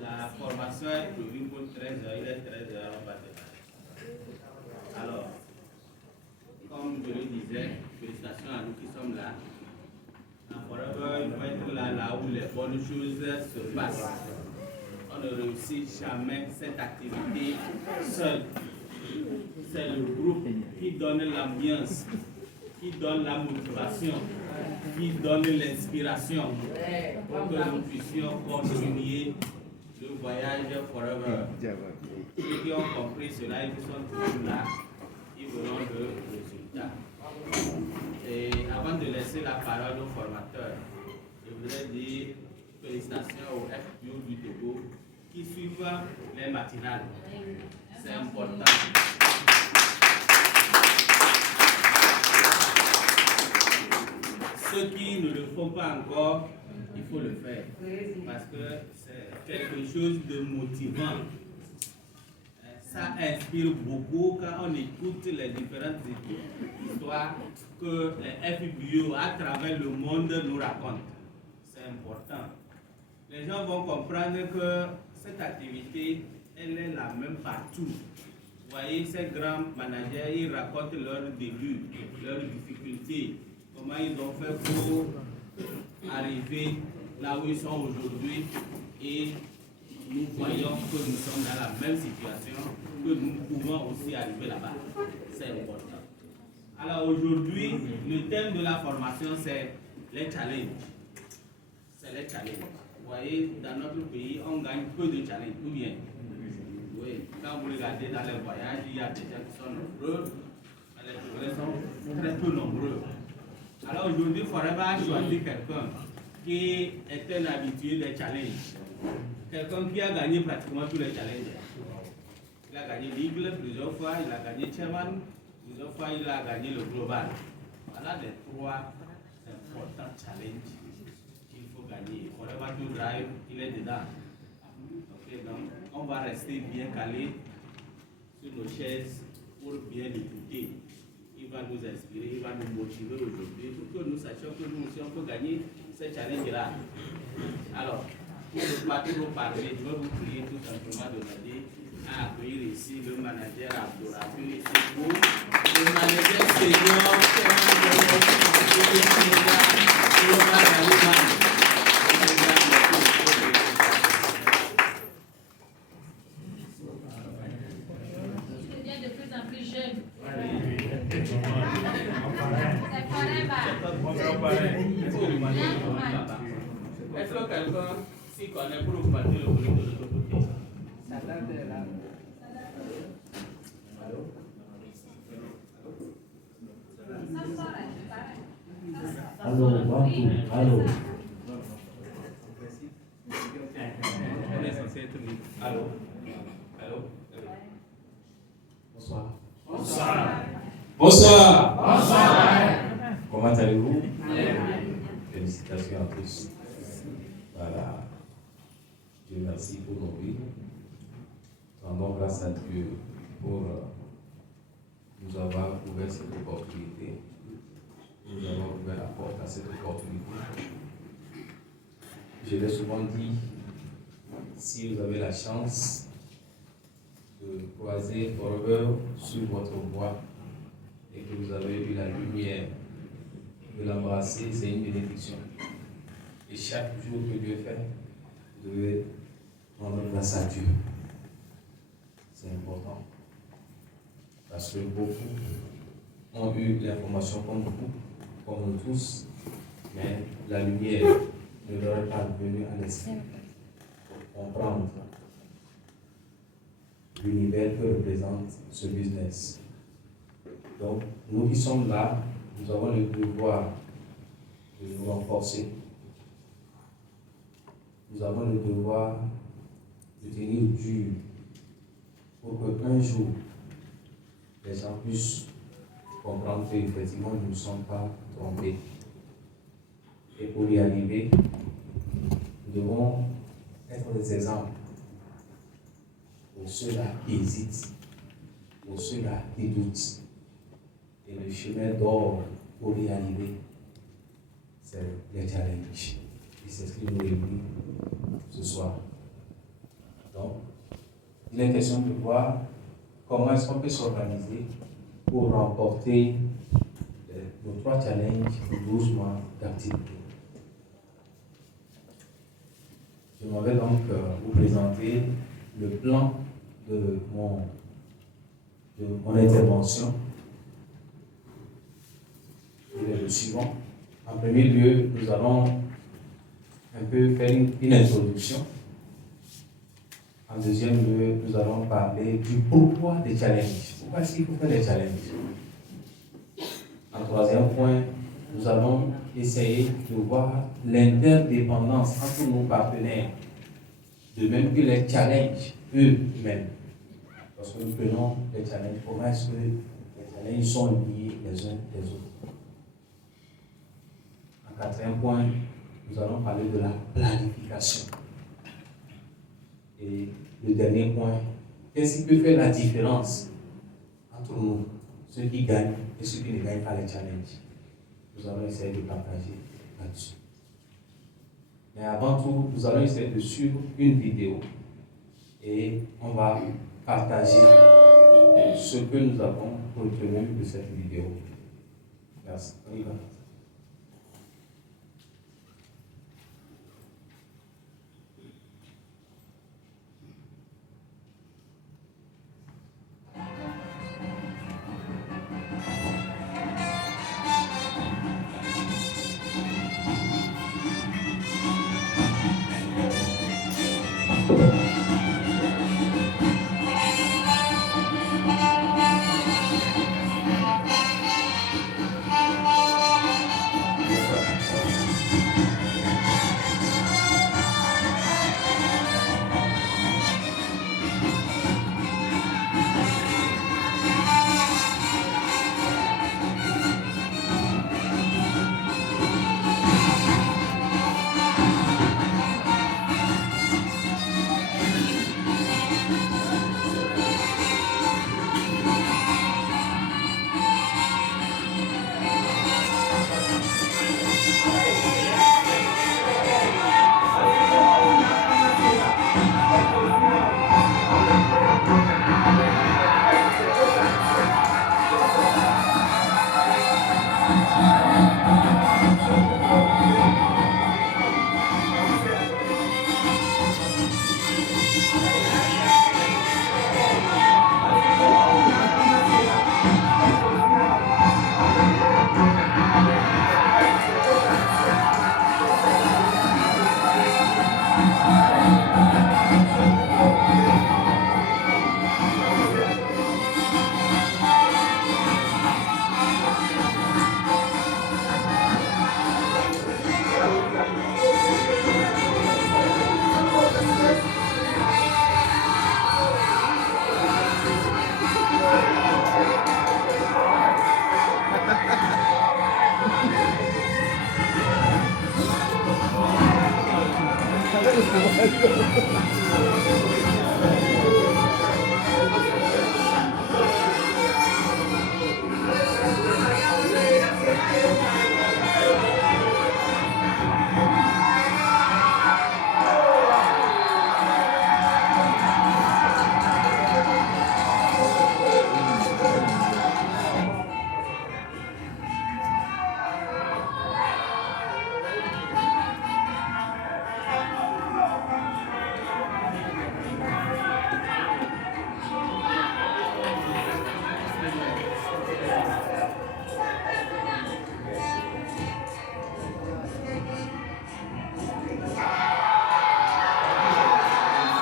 La formation est prévue pour 13h, il est 13h, on va démarrer. Alors, comme je le disais, félicitations à nous qui sommes là. Forever, il faut être là où les bonnes choses se passent. On ne réussit jamais cette activité seul. C'est le groupe qui donne l'ambiance, qui donne la motivation, qui donne l'inspiration pour que nous puissions continuer le voyage forever. Ceux qui ont compris cela et qui sont toujours là, ils verront le résultat. Et avant de laisser la parole au formateur, je voudrais dire félicitations au FPO du Togo qui suivent les matinales. C'est important. Ceux qui ne le font pas encore, il faut le faire. Parce que c'est quelque chose de motivant. Ça inspire beaucoup quand on écoute les différentes histoires que les FBO à travers le monde nous racontent. C'est important. Les gens vont comprendre que cette activité, elle est la même partout. Vous voyez, ces grands managers, ils racontent leurs débuts, leurs difficultés, comment ils ont fait pour arriver là où ils sont aujourd'hui. Et nous voyons que nous sommes dans la même situation, que nous pouvons aussi arriver là-bas. C'est important. Alors aujourd'hui, le thème de la formation, c'est les challenges. C'est les challenges. Vous voyez, dans notre pays, on gagne peu de challenges. Ou bien, oui, quand vous regardez dans les voyages, il y a des gens qui sont nombreux, mais les progrès sont très peu nombreux. Alors aujourd'hui, Forever a choisi quelqu'un qui est un habitué des challenges. Quelqu'un qui a gagné pratiquement tous les challenges. Il a gagné l'Eagle plusieurs fois, il a gagné Chairman, plusieurs fois il a gagné le Global. Voilà les trois importants challenges qu'il faut gagner. Forever to Drive, il est dedans. Okay, donc on va rester bien calé sur nos chaises pour bien l'écouter. Il va nous inspirer, il va nous motiver aujourd'hui pour que nous sachions que nous aussi on peut gagner ces challenges-là. Alors, pour ne pas trop parler, je vais vous prier tout simplement de demander à accueillir ici le manager Abdourahmane Sekou, le manager senior, Il devient de plus en plus jeune. Est-ce que quelqu'un s'y connaît pour vous partir le volume de l'autre côté? Allô, allô. On est censé être libre. Allô? Allô? Bonsoir. Bonsoir. Bonsoir. Bonsoir. Comment allez-vous? Félicitations à tous. Voilà. Dieu merci pour nos vies. Rendons grâce à Dieu pour nous avoir ouvert cette opportunité. Nous avons ouvert la porte à cette opportunité. Je l'ai souvent dit, si vous avez la chance de croiser Forever sur votre voie et que vous avez eu la lumière de l'embrasser, c'est une bénédiction. Et chaque jour que Dieu fait, vous devez rendre grâce à Dieu. C'est important. Parce que beaucoup ont eu l'information comme vous, comme nous tous, mais la lumière ne leur est pas venue à l'esprit pour comprendre l'univers que représente ce business. Donc, nous qui sommes là, nous avons le devoir de nous renforcer. Nous avons le devoir de tenir dur pour qu'un jour, les gens puissent comprendre qu'effectivement, nous ne sommes pas trompés. Et pour y arriver, nous devons être des exemples pour ceux-là qui hésitent, pour ceux-là qui doutent. Et le chemin d'or pour y arriver, c'est les challenges. Et c'est ce qui nous réunit ce soir. Donc, il est question de voir comment est-ce qu'on peut s'organiser pour remporter nos 3 challenges pour 12 mois d'activité. Je m'en vais donc vous présenter le plan de mon intervention. Il est le suivant. En premier lieu, nous allons un peu faire une introduction. En deuxième lieu, nous allons parler du pourquoi des challenges. Pourquoi est-ce qu'il faut faire des challenges? En troisième point, nous allons essayer de voir l'interdépendance entre nos partenaires, de même que les challenges eux-mêmes. Lorsque nous prenons les challenges, comment est-ce que les challenges sont liés les uns les autres? En quatrième point, nous allons parler de la planification. Et le dernier point, qu'est-ce qui peut faire la différence entre nous, ceux qui gagnent et ceux qui ne gagnent pas les challenges? Nous allons essayer de partager là-dessus. Mais avant tout, nous allons essayer de suivre une vidéo et on va partager ce que nous avons retenu de cette vidéo. Merci. On y va.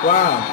Wow.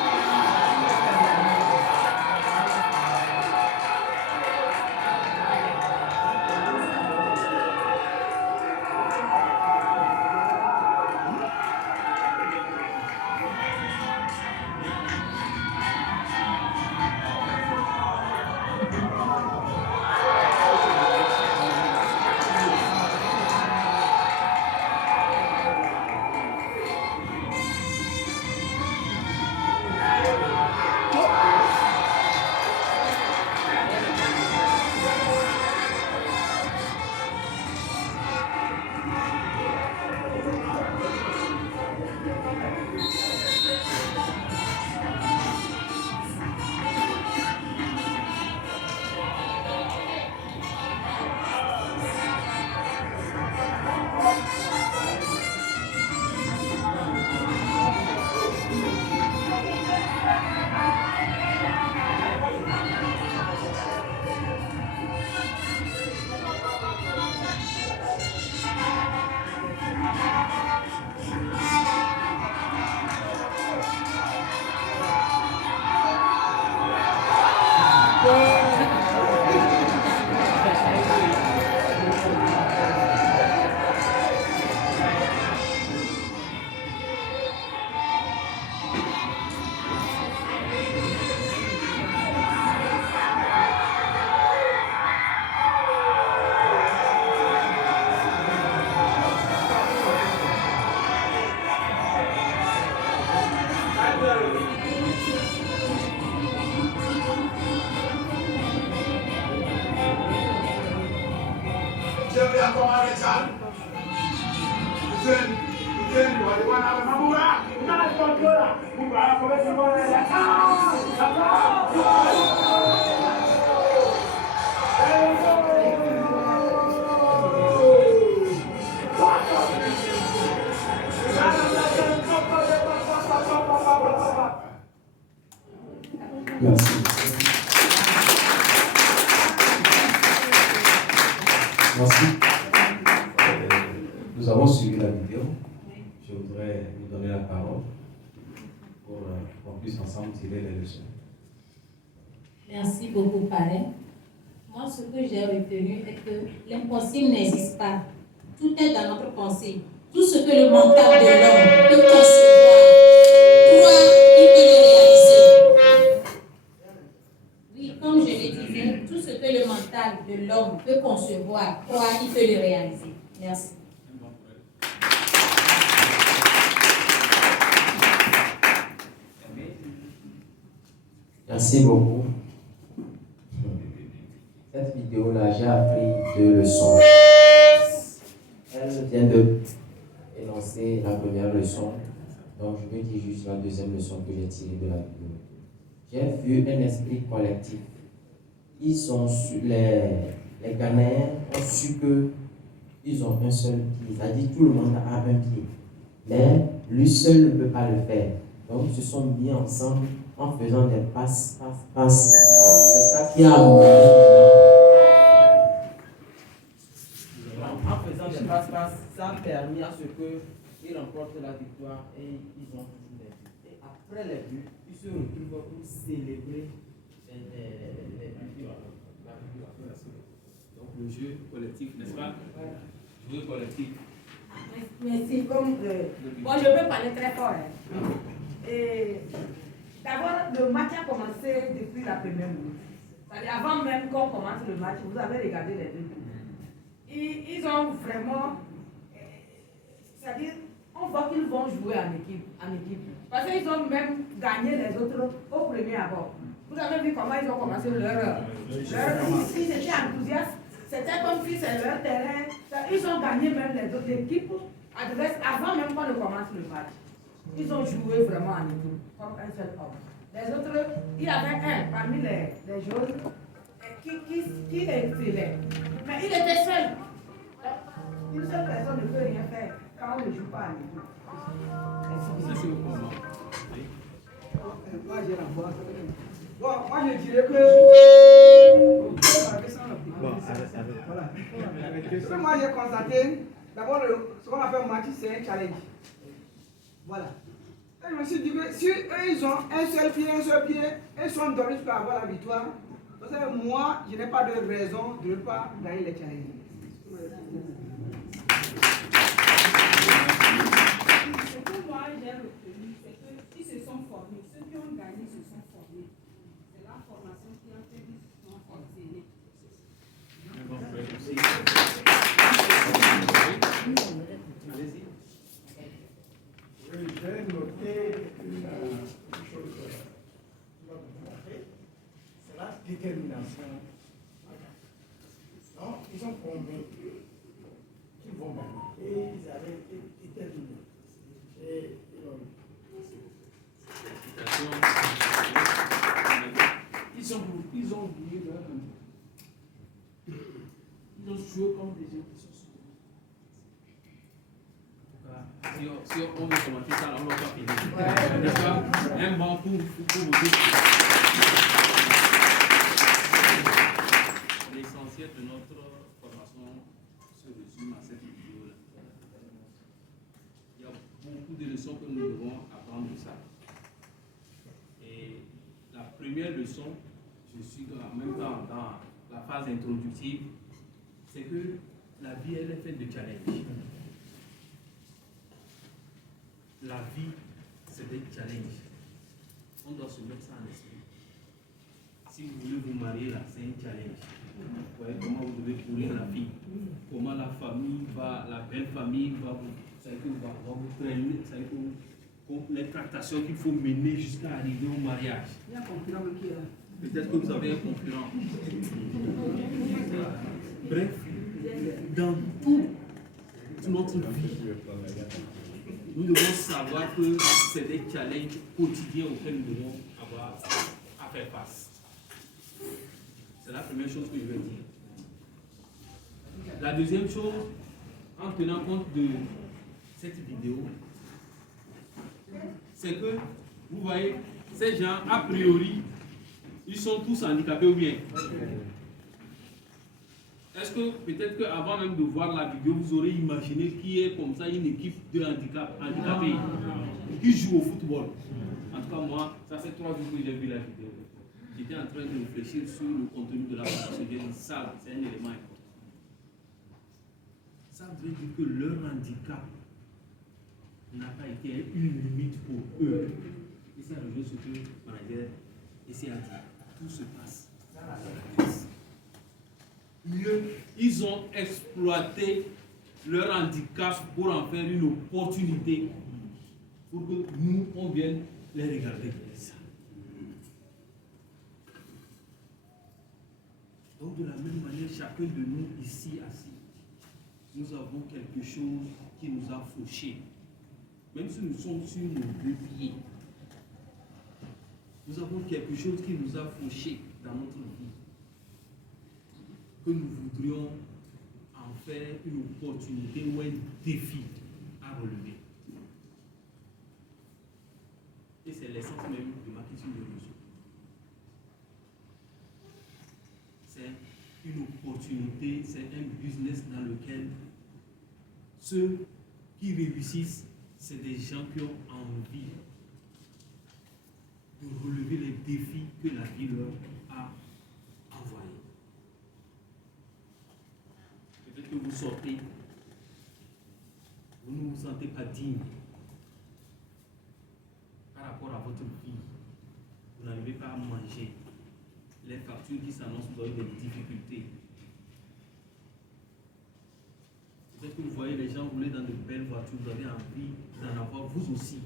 Merci. Merci. Nous avons suivi la vidéo. Je voudrais vous donner la parole pour qu'on puisse ensemble tirer les leçons. Merci beaucoup, parrain. Moi, ce que j'ai retenu est que l'impossible n'existe pas. Tout est dans notre pensée. Tout ce que le mental de l'homme peut concevoir, toi, il peut le réaliser. Oui, comme je le disais, tout ce que le mental de l'homme peut concevoir, toi, il peut le réaliser. Merci. Merci beaucoup. Cette vidéo-là, j'ai appris 2 leçons. Elle vient de énoncer la première leçon, donc je vais dire juste la deuxième leçon que j'ai tirée de la vidéo. J'ai vu un esprit collectif. Ils sont les Ghanéens ont su qu'ils ont un seul pied, c'est-à-dire tout le monde a un pied, mais lui seul ne peut pas le faire. Donc ils se sont mis ensemble en faisant des passes. C'est ça qui a amené. En faisant des passes, ça a permis à ce qu'ils remportent la victoire et ils ont toujours les buts. Et après les buts, ils se retrouvent pour célébrer les buts. Donc le jeu collectif, n'est-ce pas? Jeu collectif. Merci. Comme, moi, je peux parler très fort. Et d'abord, le match a commencé depuis la première minute. C'est-à-dire, avant même qu'on commence le match, vous avez regardé les 2 buts. Ils ont vraiment... C'est-à-dire, on voit qu'ils vont jouer en équipe. Parce qu'ils ont même gagné les autres au premier abord. Vous avez vu comment ils ont commencé leur ils étaient enthousiastes. C'était comme si c'est leur terrain. Ils ont gagné même les autres équipes adverses avant même qu'on ne commence le match. Ils ont joué vraiment en équipe, comme un seul homme. Les autres, il y avait un parmi les joueurs qui excellait. Mais il était seul. Une seule personne ne peut rien faire quand on ne joue pas en équipe. Merci beaucoup. Moi, j'ai la voix. Bon, moi, je dirais que... Voilà. Ce que moi, j'ai constaté, d'abord, ce qu'on appelle un match, c'est un challenge. Voilà. Et je me suis dit que si eux, ils ont un seul pied, ils sont dormis pour avoir la victoire. Donc, moi, je n'ai pas de raison de ne pas gagner les challenges. Ce que moi j'ai retenu, c'est qu'ils se sont formés. Ceux qui ont gagné se sont formés. C'est la formation qui a fait qu'ils se sont formés. Allez-y. Oui, j'ai noté une chose qui va vous montrer, c'est la détermination. Donc, ils sont convaincus qu'ils vont gagner et ils avaient été déterminés. Et ils ont oublié leur amour. Ils ont joué comme des gens qui sont soutenus. Si on veut commencer ça, on ne va pas finir. N'est-ce pas? Un bon coup pour vous dire. L'essentiel de notre formation se résume à cette vidéo-là. Il y a beaucoup de leçons que nous devons apprendre de ça. Et la première leçon, je suis en même temps dans la phase introductive, c'est que la vie, elle est faite de challenges. La vie, c'est des challenges. On doit se mettre ça en esprit. Si vous voulez vous marier là, c'est un challenge. Vous voyez comment vous devez courir la fille. Comment la famille va, la belle famille va vous traîner. Les tractations qu'il faut mener jusqu'à arriver au mariage. Il y a un concurrent qui est là. Peut-être que vous avez un concurrent. Bref, dans tout toute notre vie, nous devons savoir que c'est des challenges quotidiens auxquels nous devons avoir à faire face. C'est la première chose que je veux dire. La deuxième chose, en tenant compte de cette vidéo, c'est que, vous voyez, ces gens, a priori, ils sont tous handicapés ou bien? Est-ce que peut-être qu'avant même de voir la vidéo, vous aurez imaginé qu'il y ait comme ça une équipe de handicapés qui joue au football? En tout cas, moi, ça fait 3 jours que j'ai vu la vidéo. J'étais en train de réfléchir sur le contenu de la formation. J'ai dit, ça, c'est un élément important. Ça veut dire que leur handicap n'a pas été une limite pour eux. Et ça rejoint ce que le manager essaie de dire. Tout se passe à la vitesse. Ils ont exploité leur handicap pour en faire une opportunité pour que nous, on vienne les regarder. Donc de la même manière, chacun de nous ici assis, nous avons quelque chose qui nous a fauchés. Même si nous sommes sur nos 2 pieds, nous avons quelque chose qui nous a fauchés dans notre vie, que nous voudrions en faire une opportunité ou un défi à relever. Et c'est l'essence même du marketing de réseau. C'est une opportunité, c'est un business dans lequel ceux qui réussissent, c'est des gens qui ont envie de relever les défis que la vie leur a envoyés. Peut-être que vous sortez, vous ne vous sentez pas digne par rapport à votre vie. Vous n'arrivez pas à manger. Les factures qui s'annoncent donnent des difficultés. Peut-être que vous voyez les gens rouler dans de belles voitures, vous avez envie d'en avoir vous aussi.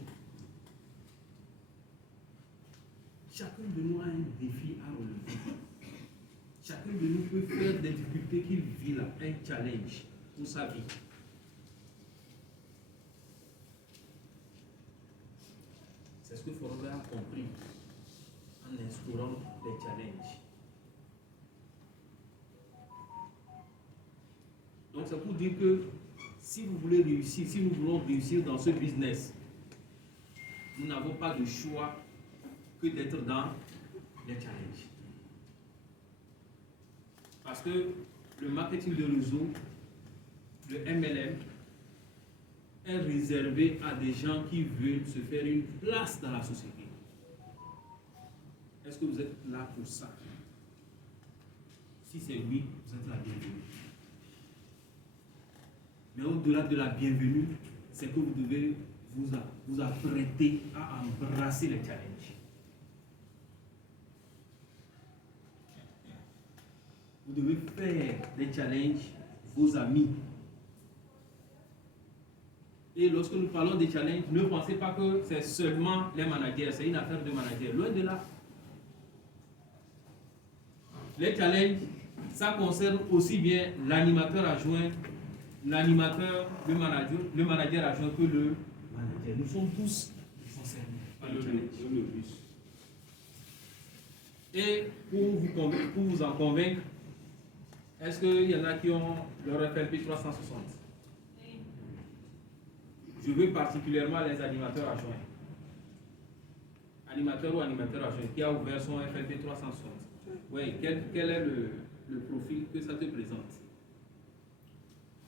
Chacun de nous a un défi à relever. Chacun de nous peut faire des difficultés qu'il vit là, un challenge pour sa vie. C'est ce que Forever a compris en instaurant des challenges. Donc c'est pour dire que si vous voulez réussir, si nous voulons réussir dans ce business, nous n'avons pas de choix que d'être dans les challenges. Parce que le marketing de réseau, le MLM, est réservé à des gens qui veulent se faire une place dans la société. Est-ce que vous êtes là pour ça? Si c'est oui, vous êtes la bienvenue. Mais au-delà de la bienvenue, c'est que vous devez vous apprêter à embrasser les challenges. Vous devez faire des challenges vos amis. Et lorsque nous parlons des challenges, ne pensez pas que c'est seulement les managers, c'est une affaire de managers. Loin de là. Les challenges, ça concerne aussi bien l'animateur adjoint, l'animateur, le manager adjoint que le manager. Nous sommes tous concernés par le challenge. Et pour vous en convaincre, est-ce qu'il y en a qui ont leur FLP 360? Je veux particulièrement les animateurs adjoints. Animateur ou animateur adjoint qui a ouvert son FLP 360. Oui, quel est le profil que ça te présente?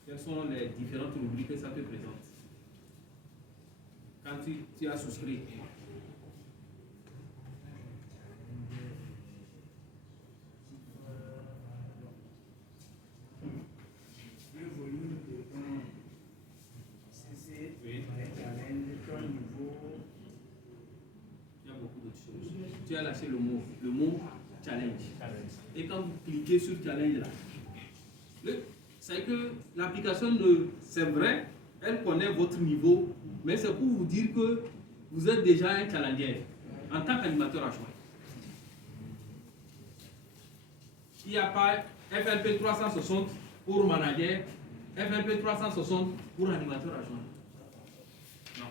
Quelles sont les différentes rubriques que ça te présente? Quand tu as souscrit. Le volume de ton CC, les challenges, ton niveau. Il y a beaucoup d'autres choses. Tu as lâché le mot challenge. Et quand vous cliquez sur challenge là, c'est que l'application, c'est vrai, elle connaît votre niveau, mais c'est pour vous dire que vous êtes déjà un challenger en tant qu'animateur adjoint. Il n'y a pas FLP 360 pour manager FLP 360 pour animateur adjoint. Non.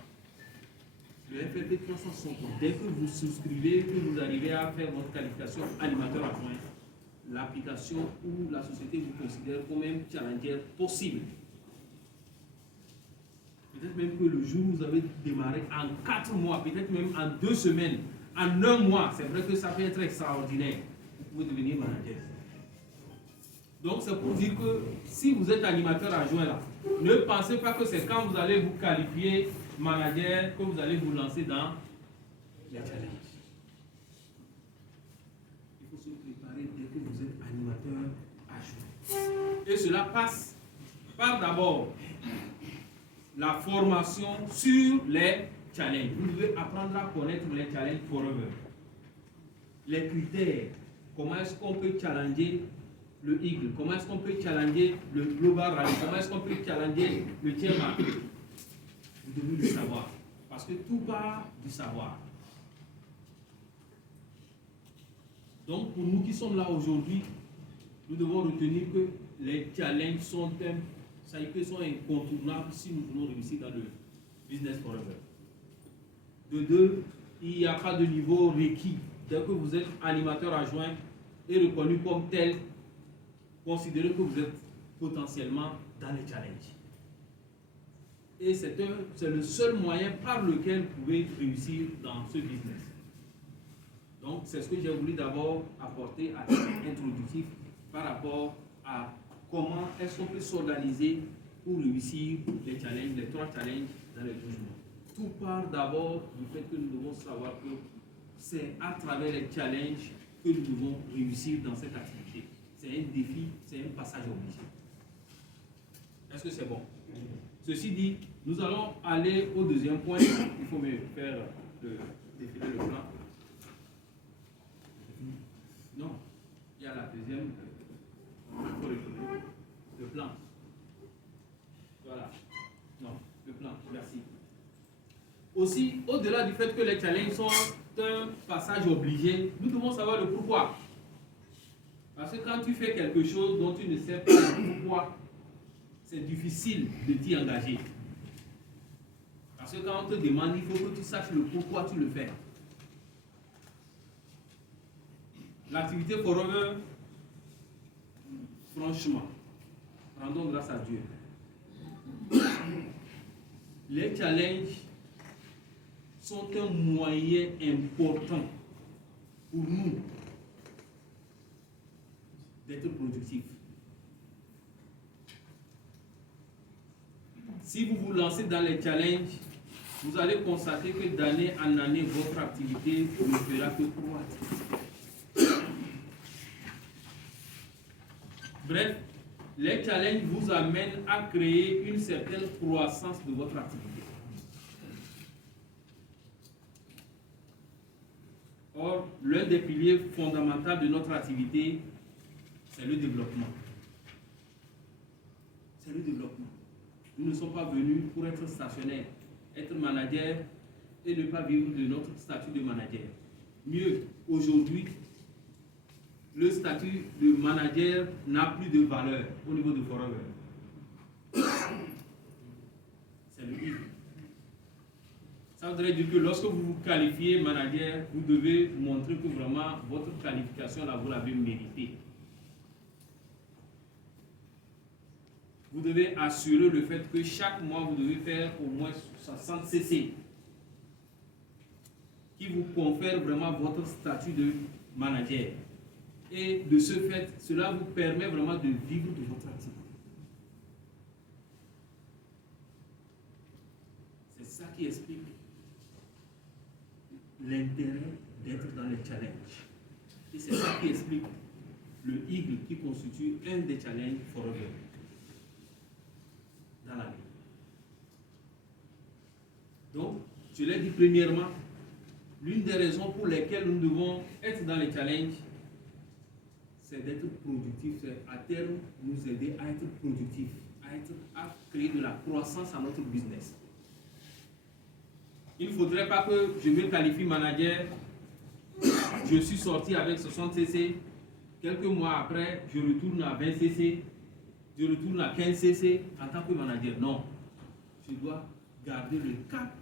Le FLP 360, dès que vous souscrivez, que vous arrivez à faire votre qualification animateur adjoint, l'application ou la société vous considère comme un challenger possible. Peut-être même que le jour où vous avez démarré en 4 mois, peut-être même en 2 semaines, en 1 mois, c'est vrai que ça peut être extraordinaire. Vous pouvez devenir manager. Donc c'est pour dire que si vous êtes animateur adjoint là, ne pensez pas que c'est quand vous allez vous qualifier manager que vous allez vous lancer dans les challenges. Il faut se préparer dès que vous êtes animateur adjoint. Et cela passe par d'abord la formation sur les challenges. Vous devez apprendre à connaître les challenges forever. Les critères, comment est-ce qu'on peut challenger le Eagle, comment est-ce qu'on peut challenger le Global Rally, comment est-ce qu'on peut challenger le Tiers-Mark. Vous devez le savoir, parce que tout part du savoir. Donc pour nous qui sommes là aujourd'hui, nous devons retenir que les challenges sont incontournables si nous voulons réussir dans le business forever. De deux, il n'y a pas de niveau requis. Dès que vous êtes animateur adjoint et reconnu comme tel, considérez que vous êtes potentiellement dans les challenges. Et c'est le seul moyen par lequel vous pouvez réussir dans ce business. Donc, c'est ce que j'ai voulu d'abord apporter à titre introductif par rapport à comment est-ce qu'on peut s'organiser pour réussir les challenges, les 3 challenges dans les 12 mois. Tout part d'abord du fait que nous devons savoir que c'est à travers les challenges que nous devons réussir dans cette activité. C'est un défi, c'est un passage obligé. Est-ce que c'est bon? Ceci dit, nous allons aller au deuxième point. Il faut me faire défiler le plan. Non, il y a la deuxième. Il faut le plan. Voilà. Non, le plan. Merci. Aussi, au-delà du fait que les challenges sont un passage obligé, nous devons savoir le pourquoi. Parce que quand tu fais quelque chose dont tu ne sais pas le pourquoi, c'est difficile de t'y engager. Parce que quand on te demande, il faut que tu saches le pourquoi tu le fais. L'activité forever, franchement, rendons grâce à Dieu. Les challenges sont un moyen important pour nous d'être productifs. Si vous vous lancez dans les challenges, vous allez constater que d'année en année, votre activité ne fera que croître. Bref, les challenges vous amènent à créer une certaine croissance de votre activité. Or, l'un des piliers fondamentaux de notre activité, c'est le développement. C'est le développement. Nous ne sommes pas venus pour être stationnaires, être manager et ne pas vivre de notre statut de manager. Mieux, aujourd'hui, le statut de manager n'a plus de valeur au niveau de Forever. C'est le livre. Ça voudrait dire que lorsque vous vous qualifiez manager, vous devez montrer que vraiment votre qualification là, vous l'avez méritée. Vous devez assurer le fait que chaque mois, vous devez faire au moins 60 CC qui vous confère vraiment votre statut de manager. Et de ce fait, cela vous permet vraiment de vivre de votre activité. C'est ça qui explique l'intérêt d'être dans les challenges. Et c'est ça qui explique le Eagle qui constitue un des challenges forever dans la vie. Donc, je l'ai dit premièrement, l'une des raisons pour lesquelles nous devons être dans les challenges, c'est d'être productif, c'est à terme nous aider à être productif, à créer de la croissance à notre business. Il ne faudrait pas que je me qualifie manager, je suis sorti avec 60 CC, quelques mois après, je retourne à 20 CC je retourne à 15 cc en tant que manager. Non. Je dois garder le cap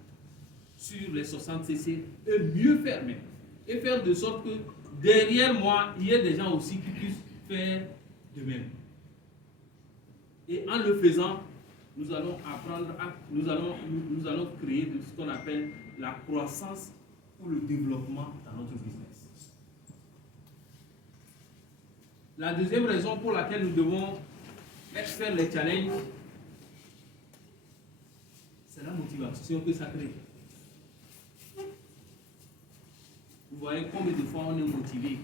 sur les 60 cc et mieux faire même. Et faire de sorte que derrière moi, il y ait des gens aussi qui puissent faire de même. Et en le faisant, nous allons apprendre à, nous allons créer ce qu'on appelle la croissance ou le développement dans notre business. La deuxième raison pour laquelle nous devons faire les challenges, c'est la motivation que ça crée. Vous voyez combien de fois on est motivé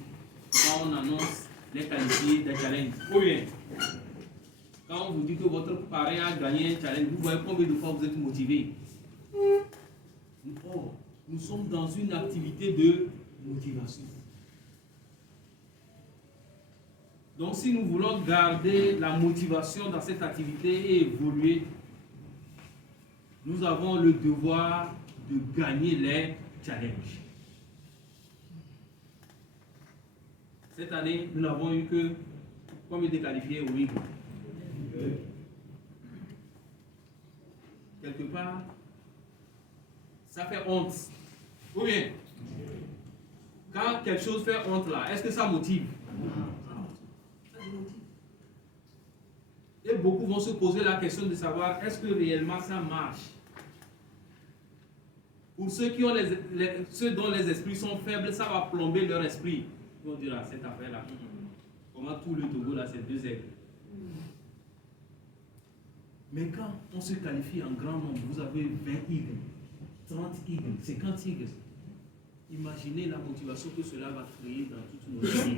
quand on annonce les qualités des challenges. Ou bien, quand on vous dit que votre parrain a gagné un challenge, vous voyez combien de fois vous êtes motivé. Oh, nous sommes dans une activité de motivation. Donc si nous voulons garder la motivation dans cette activité et évoluer, nous avons le devoir de gagner les challenges. Cette année, nous n'avons eu que combien de qualifiés au WIG? Quelque part, ça fait honte. Ou bien, quand quelque chose fait honte là, est-ce que ça motive? Ça démotive. Et beaucoup vont se poser la question de savoir est-ce que réellement ça marche? Pour ceux qui ont ceux dont les esprits sont faibles, ça va plomber leur esprit. Ils vont dire ah, cette affaire-là, comment tout le Togo là, c'est 2 aigles. Mais quand on se qualifie en grand nombre, vous avez 20 igles, 30 igles, 50 igles. Imaginez la motivation que cela va créer dans toutes nos vies.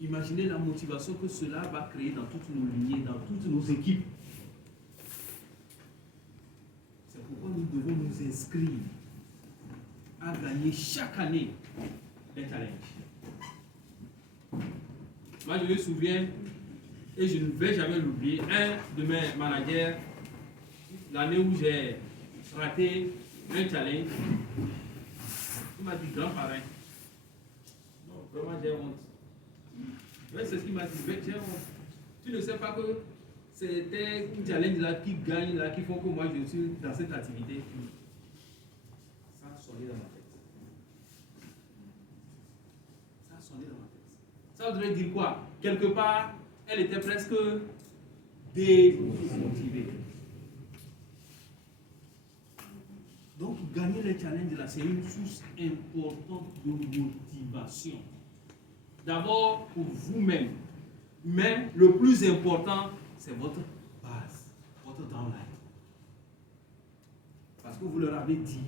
Imaginez la motivation que cela va créer dans toutes nos lignées, dans toutes nos équipes. C'est pourquoi nous devons nous inscrire à gagner chaque année des challenges. Moi, je me souviens, et je ne vais jamais l'oublier, un de mes managers, l'année où j'ai raté un challenge, il m'a dit, grand-parrain, non, vraiment j'ai honte. Mais c'est ce qu'il m'a dit, j'ai honte. Tu ne sais pas que c'était un challenge là qui gagne, là, qui font que moi je suis dans cette activité. Ça a sonné dans ma tête. Ça a sonné dans ma tête. Ça voudrait dire quoi? Quelque part, elle était presque démotivée. Donc, gagner les challenges là, c'est une source importante de motivation. D'abord pour vous-même, mais le plus important, c'est votre base, votre downline. Parce que vous leur avez dit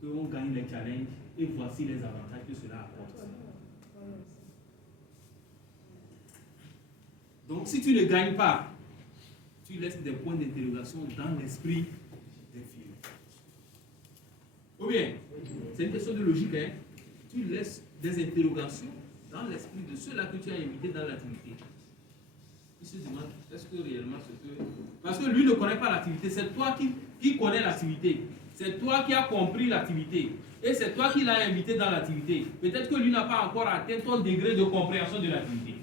qu'on gagne les challenges et voici les avantages que cela apporte. Donc, si tu ne gagnes pas, tu laisses des points d'interrogation dans l'esprit des filles. Ou bien, c'est une question de logique, hein? Tu laisses des interrogations dans l'esprit de ceux-là que tu as invités dans l'activité. Il se demande, est-ce que réellement ce que... Parce que lui ne connaît pas l'activité, c'est toi qui connais l'activité. C'est toi qui as compris l'activité. Et c'est toi qui l'as invité dans l'activité. Peut-être que lui n'a pas encore atteint ton degré de compréhension de l'activité.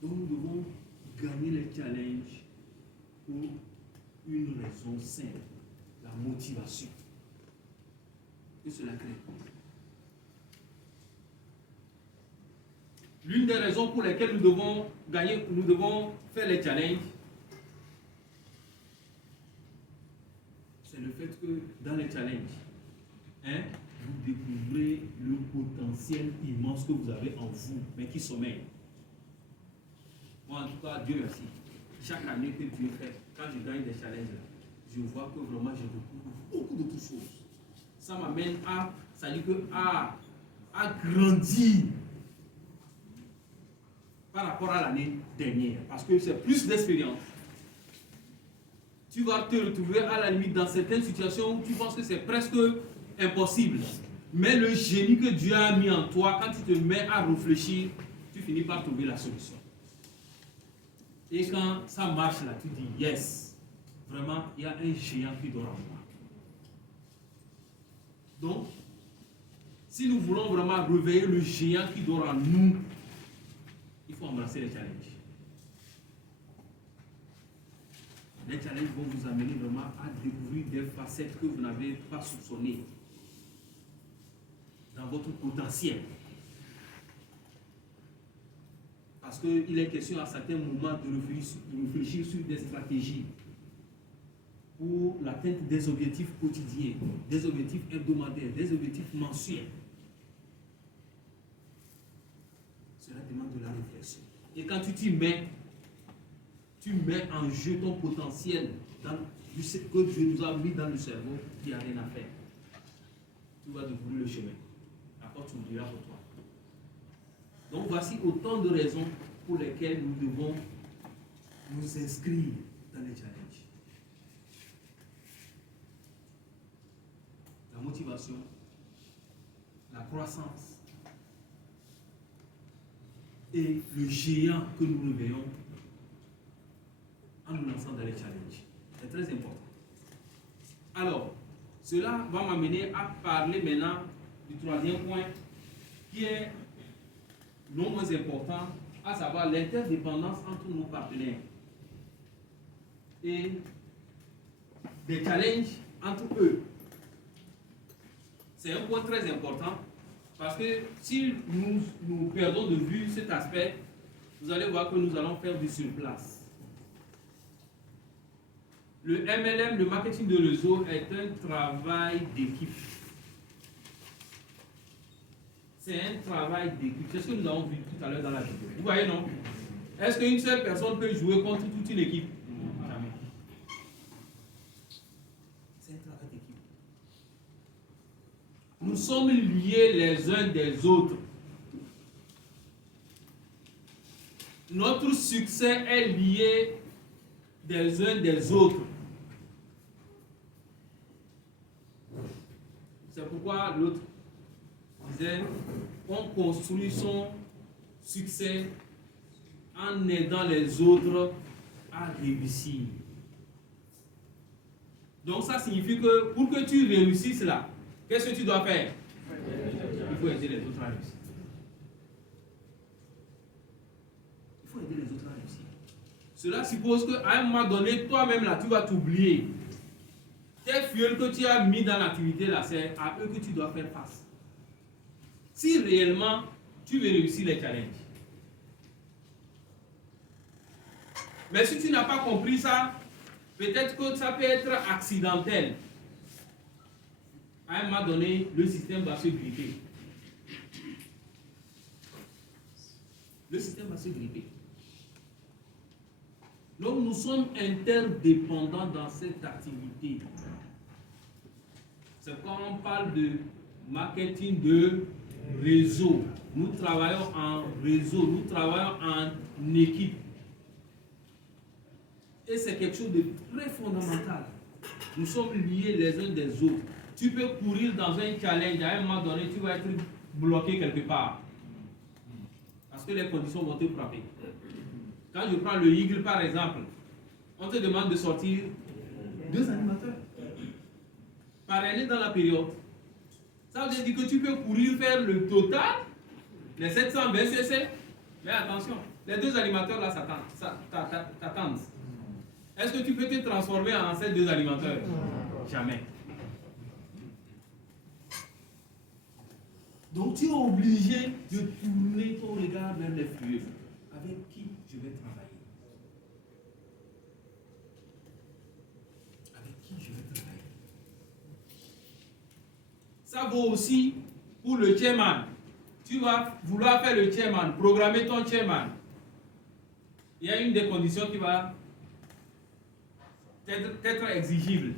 Donc nous devons gagner les challenges pour une raison simple, la motivation que cela crée. L'une des raisons pour lesquelles nous devons gagner, nous devons faire les challenges, c'est le fait que dans les challenges, vous découvrez le potentiel immense que vous avez en vous, mais qui sommeille. Moi, en tout cas, Dieu merci. Chaque année que Dieu fait, quand je gagne des challenges, je vois que vraiment je découvre beaucoup d'autres choses. Ça m'amène à, ça dit que à grandir par rapport à l'année dernière, parce que c'est plus d'expérience. Tu vas te retrouver à la limite dans certaines situations où tu penses que c'est presque impossible. Mais le génie que Dieu a mis en toi, quand tu te mets à réfléchir, tu finis par trouver la solution. Et quand ça marche là, tu dis yes, vraiment, il y a un géant qui dort en moi. Donc, Si nous voulons vraiment réveiller le géant qui dort en nous, il faut embrasser les challenges. Les challenges vont vous amener vraiment à découvrir des facettes que vous n'avez pas soupçonnées dans votre potentiel. Parce qu'il est question à certains moments de réfléchir sur des stratégies pour l'atteinte des objectifs quotidiens, des objectifs hebdomadaires, des objectifs mensuels. Cela demande de la réflexion. Et quand tu mets en jeu ton potentiel du que Dieu nous a mis dans le cerveau, il n'y a rien à faire. Tu vas découvrir le chemin. La porte s'ouvrira pour toi. Donc voici autant de raisons pour lesquelles nous devons nous inscrire dans les challenges. La motivation, la croissance et le géant que nous réveillons en nous lançant dans les challenges. C'est très important. Alors, cela va m'amener à parler maintenant du troisième point qui est non moins important, à savoir l'interdépendance entre nos partenaires et des challenges entre eux. C'est un point très important parce que si nous perdons de vue cet aspect, vous allez voir que nous allons faire du surplace. Le MLM, le marketing de réseau, est un travail d'équipe. C'est un travail d'équipe. C'est ce que nous avons vu tout à l'heure dans la vidéo. Vous voyez, non? Est-ce qu'une seule personne peut jouer contre toute une équipe? Jamais. C'est un travail d'équipe. Nous sommes liés les uns des autres. Notre succès est lié des uns des autres. C'est pourquoi l'autre disait on construit son succès en aidant les autres à réussir. Donc ça signifie que pour que tu réussisses là, qu'est-ce que tu dois faire? Il faut aider les autres à réussir. Il faut aider les autres à réussir. Cela suppose qu'à un moment donné, toi-même là, tu vas t'oublier. Tes fuels que tu as mis dans l'activité là, c'est à eux que tu dois faire face. Si réellement tu veux réussir les challenges. Mais si tu n'as pas compris ça, peut-être que ça peut être accidentel. À un moment donné, le système va se gripper. Le système va se gripper. Donc nous sommes interdépendants dans cette activité. C'est quand on parle de marketing de réseau. Nous travaillons en réseau, nous travaillons en équipe. Et c'est quelque chose de très fondamental. Nous sommes liés les uns des autres. Tu peux courir dans un challenge, à un moment donné, tu vas être bloqué quelque part. Parce que les conditions vont te frapper. Quand je prends le Eagle par exemple, on te demande de sortir 2 animateurs par année dans la période. Ça veut dire que tu peux courir faire le total, les 720 cc, mais attention, les 2 animateurs là t'attendent. Est-ce que tu peux te transformer en ces 2 animateurs? Jamais. Donc tu es obligé de tourner ton regard vers les flux. Avec qui je vais travailler? Avec qui je vais travailler? Ça vaut aussi pour le chairman. Tu vas vouloir faire le chairman, programmer ton chairman. Il y a une des conditions qui va être exigible.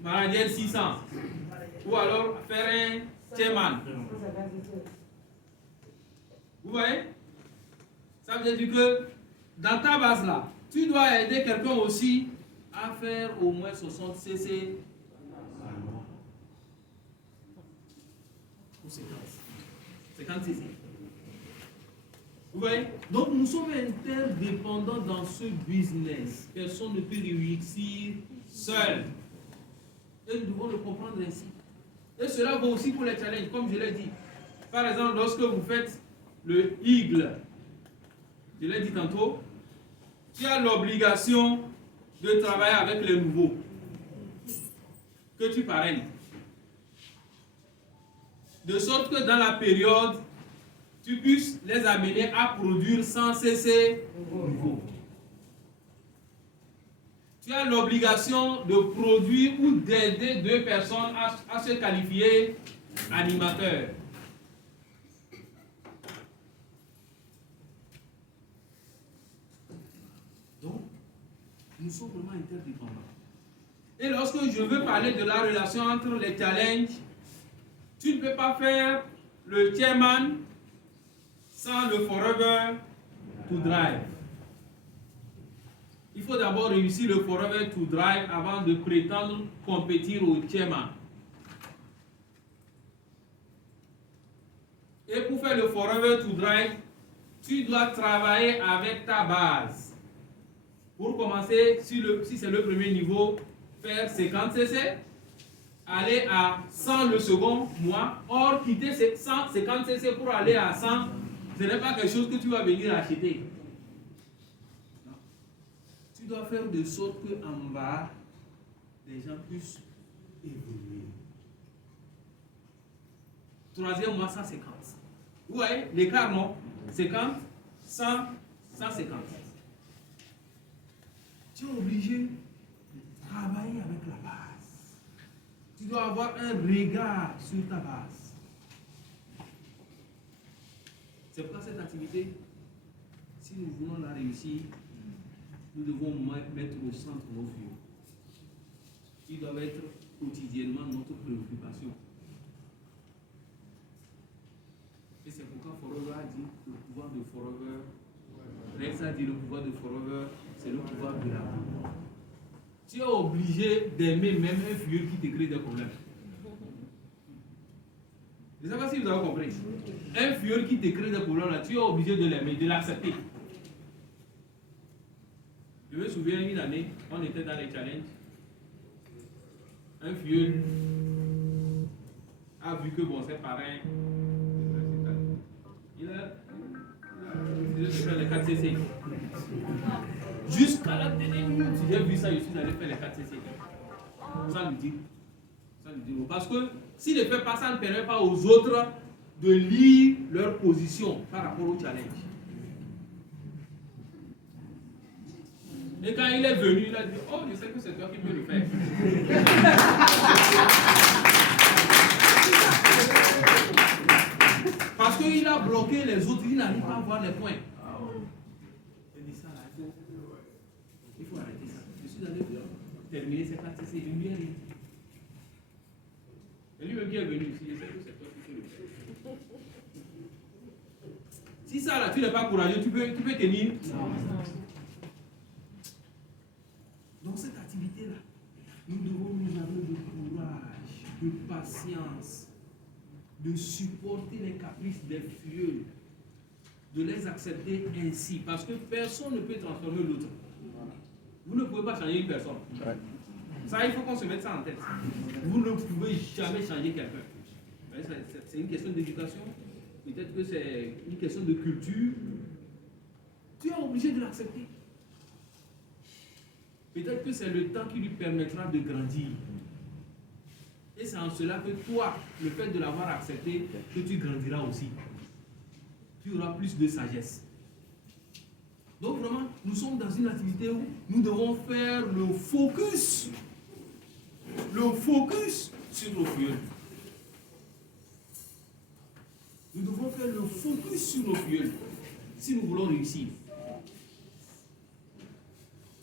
Manager 600. Ou alors faire un chairman. Vous voyez? Ça veut dire que dans ta base là, tu dois aider quelqu'un aussi à faire au moins 60 cc. Ou 50 cc. Vous voyez? Donc nous sommes interdépendants dans ce business. Personne ne peut réussir seul. Et nous devons le comprendre ainsi. Et cela vaut aussi pour les challenges, comme je l'ai dit. Par exemple, lorsque vous faites le Eagle, je l'ai dit tantôt, tu as l'obligation de travailler avec les nouveaux que tu parraines. De sorte que dans la période, tu puisses les amener à produire sans cesser nouveau. Tu as l'obligation de produire ou d'aider 2 personnes à se qualifier animateurs. Donc, nous sommes vraiment interdépendants. Et lorsque je veux parler de la relation entre les challenges, tu ne peux pas faire le chairman sans le forever to drive. Il faut d'abord réussir le forever to drive avant de prétendre compétir au chairman. Et pour faire le forever to drive, tu dois travailler avec ta base. Pour commencer, si c'est le premier niveau, faire 50 cc, aller à 100 le second mois. Or, quitter 150 cc pour aller à 100, ce n'est pas quelque chose que tu vas venir acheter. Non. Tu dois faire de sorte qu'en bas, les gens puissent évoluer. Troisième mois, 150. Vous voyez, l'écart, non? 50, 100, 150. Tu es obligé de travailler avec la base. Tu dois avoir un regard sur ta base. C'est pourquoi cette activité, si nous voulons la réussir, nous devons mettre au centre nos vieux. Ils doivent être quotidiennement notre préoccupation. Et c'est pourquoi Forever a dit le pouvoir de Forever. Rex a dit le pouvoir de Forever, c'est le pouvoir de l'amour. Tu es obligé d'aimer même un vieux qui te crée des problèmes. Je ne sais pas si vous avez compris. Un vieux qui te crée des problèmes, là, tu es obligé de l'aimer, de l'accepter. Je me souviens une année, on était dans les challenges. Un vieux a vu que bon, ses parrains, il a décidé de faire les 4 CC. Jusqu'à la dernière minute, si j'ai vu ça, je suis allé faire les 4 CC. Ça lui dit. Parce que s'il ne fait pas, ça ne permet pas aux autres de lire leur position par rapport au challenge. Et quand il est venu, il a dit, oh, je sais que c'est toi qui peux le faire. Parce qu'il a bloqué les autres, il n'arrive pas à voir les points. Il dit ça, là, il faut arrêter ça. Je suis allé terminer ces 4 CC, je ne lui ai rien dit. Et lui-même qui est venu ici, je sais que c'est toi qui peux le faire. Si ça, là, tu n'es pas courageux, tu peux tenir. Dans cette activité-là, nous devons nous avoir de courage, de patience, de supporter les caprices des vieux, de les accepter ainsi, parce que personne ne peut transformer l'autre. Vous ne pouvez pas changer une personne. Ça, il faut qu'on se mette ça en tête. Vous ne pouvez jamais changer quelqu'un. C'est une question d'éducation, peut-être que c'est une question de culture. Tu es obligé de l'accepter. Peut-être que c'est le temps qui lui permettra de grandir. Et c'est en cela que toi, le fait de l'avoir accepté, que tu grandiras aussi. Tu auras plus de sagesse. Donc vraiment, nous sommes dans une activité où nous devons faire le focus sur nos filleuls. Nous devons faire le focus sur nos filleuls si nous voulons réussir.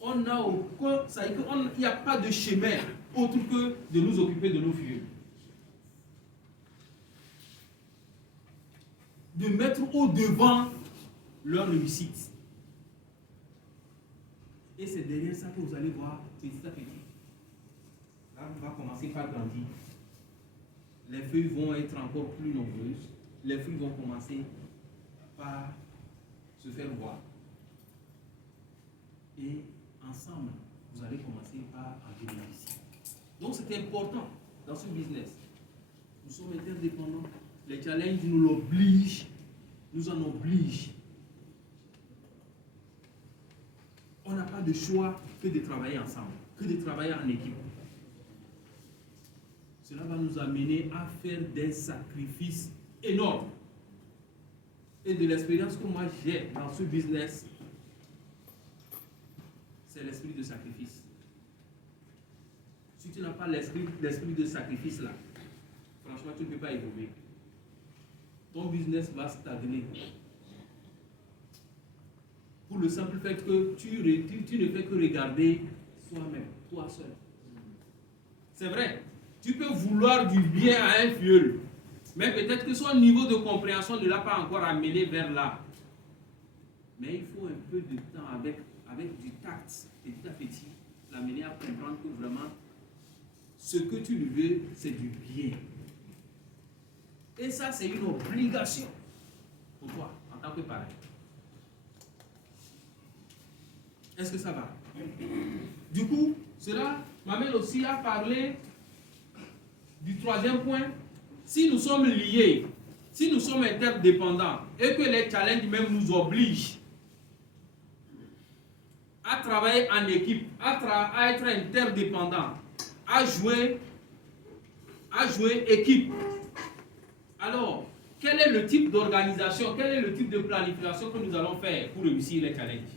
Il n'y a pas de chemin autre que de nous occuper de nos filleuls. De mettre au devant leur réussite. Et c'est derrière ça que vous allez voir petit à petit. Là, on va commencer par grandir. Les feuilles vont être encore plus nombreuses. Les feuilles vont commencer par se faire voir. Et ensemble, vous allez commencer par en bénéficier. Donc c'est important dans ce business Nous sommes interdépendants. Les challenges nous l'obligent, nous en obligent. On n'a pas de choix que de travailler ensemble, que de travailler en équipe. Cela va nous amener à faire des sacrifices énormes. Et de l'expérience que moi j'ai dans ce business, c'est l'esprit de sacrifice. Si tu n'as pas l'esprit de sacrifice là, franchement, tu ne peux pas évoluer. Ton business va stagner. Pour le simple fait que tu ne fais que regarder toi-même, toi seul. C'est vrai, tu peux vouloir du bien à un filleul, mais peut-être que son niveau de compréhension ne l'a pas encore amené vers là. Mais il faut un peu de temps avec du tact, petit à petit, l'amener à comprendre que vraiment, ce que tu lui veux, c'est du bien. Et ça, c'est une obligation pour toi, en tant que parent. Est-ce que ça va? Du coup, cela m'amène aussi à parler du troisième point. Si nous sommes liés, si nous sommes interdépendants et que les challenges même nous obligent à travailler en équipe, à être interdépendants, à jouer équipe, alors quel est le type d'organisation, quel est le type de planification que nous allons faire pour réussir les challenges?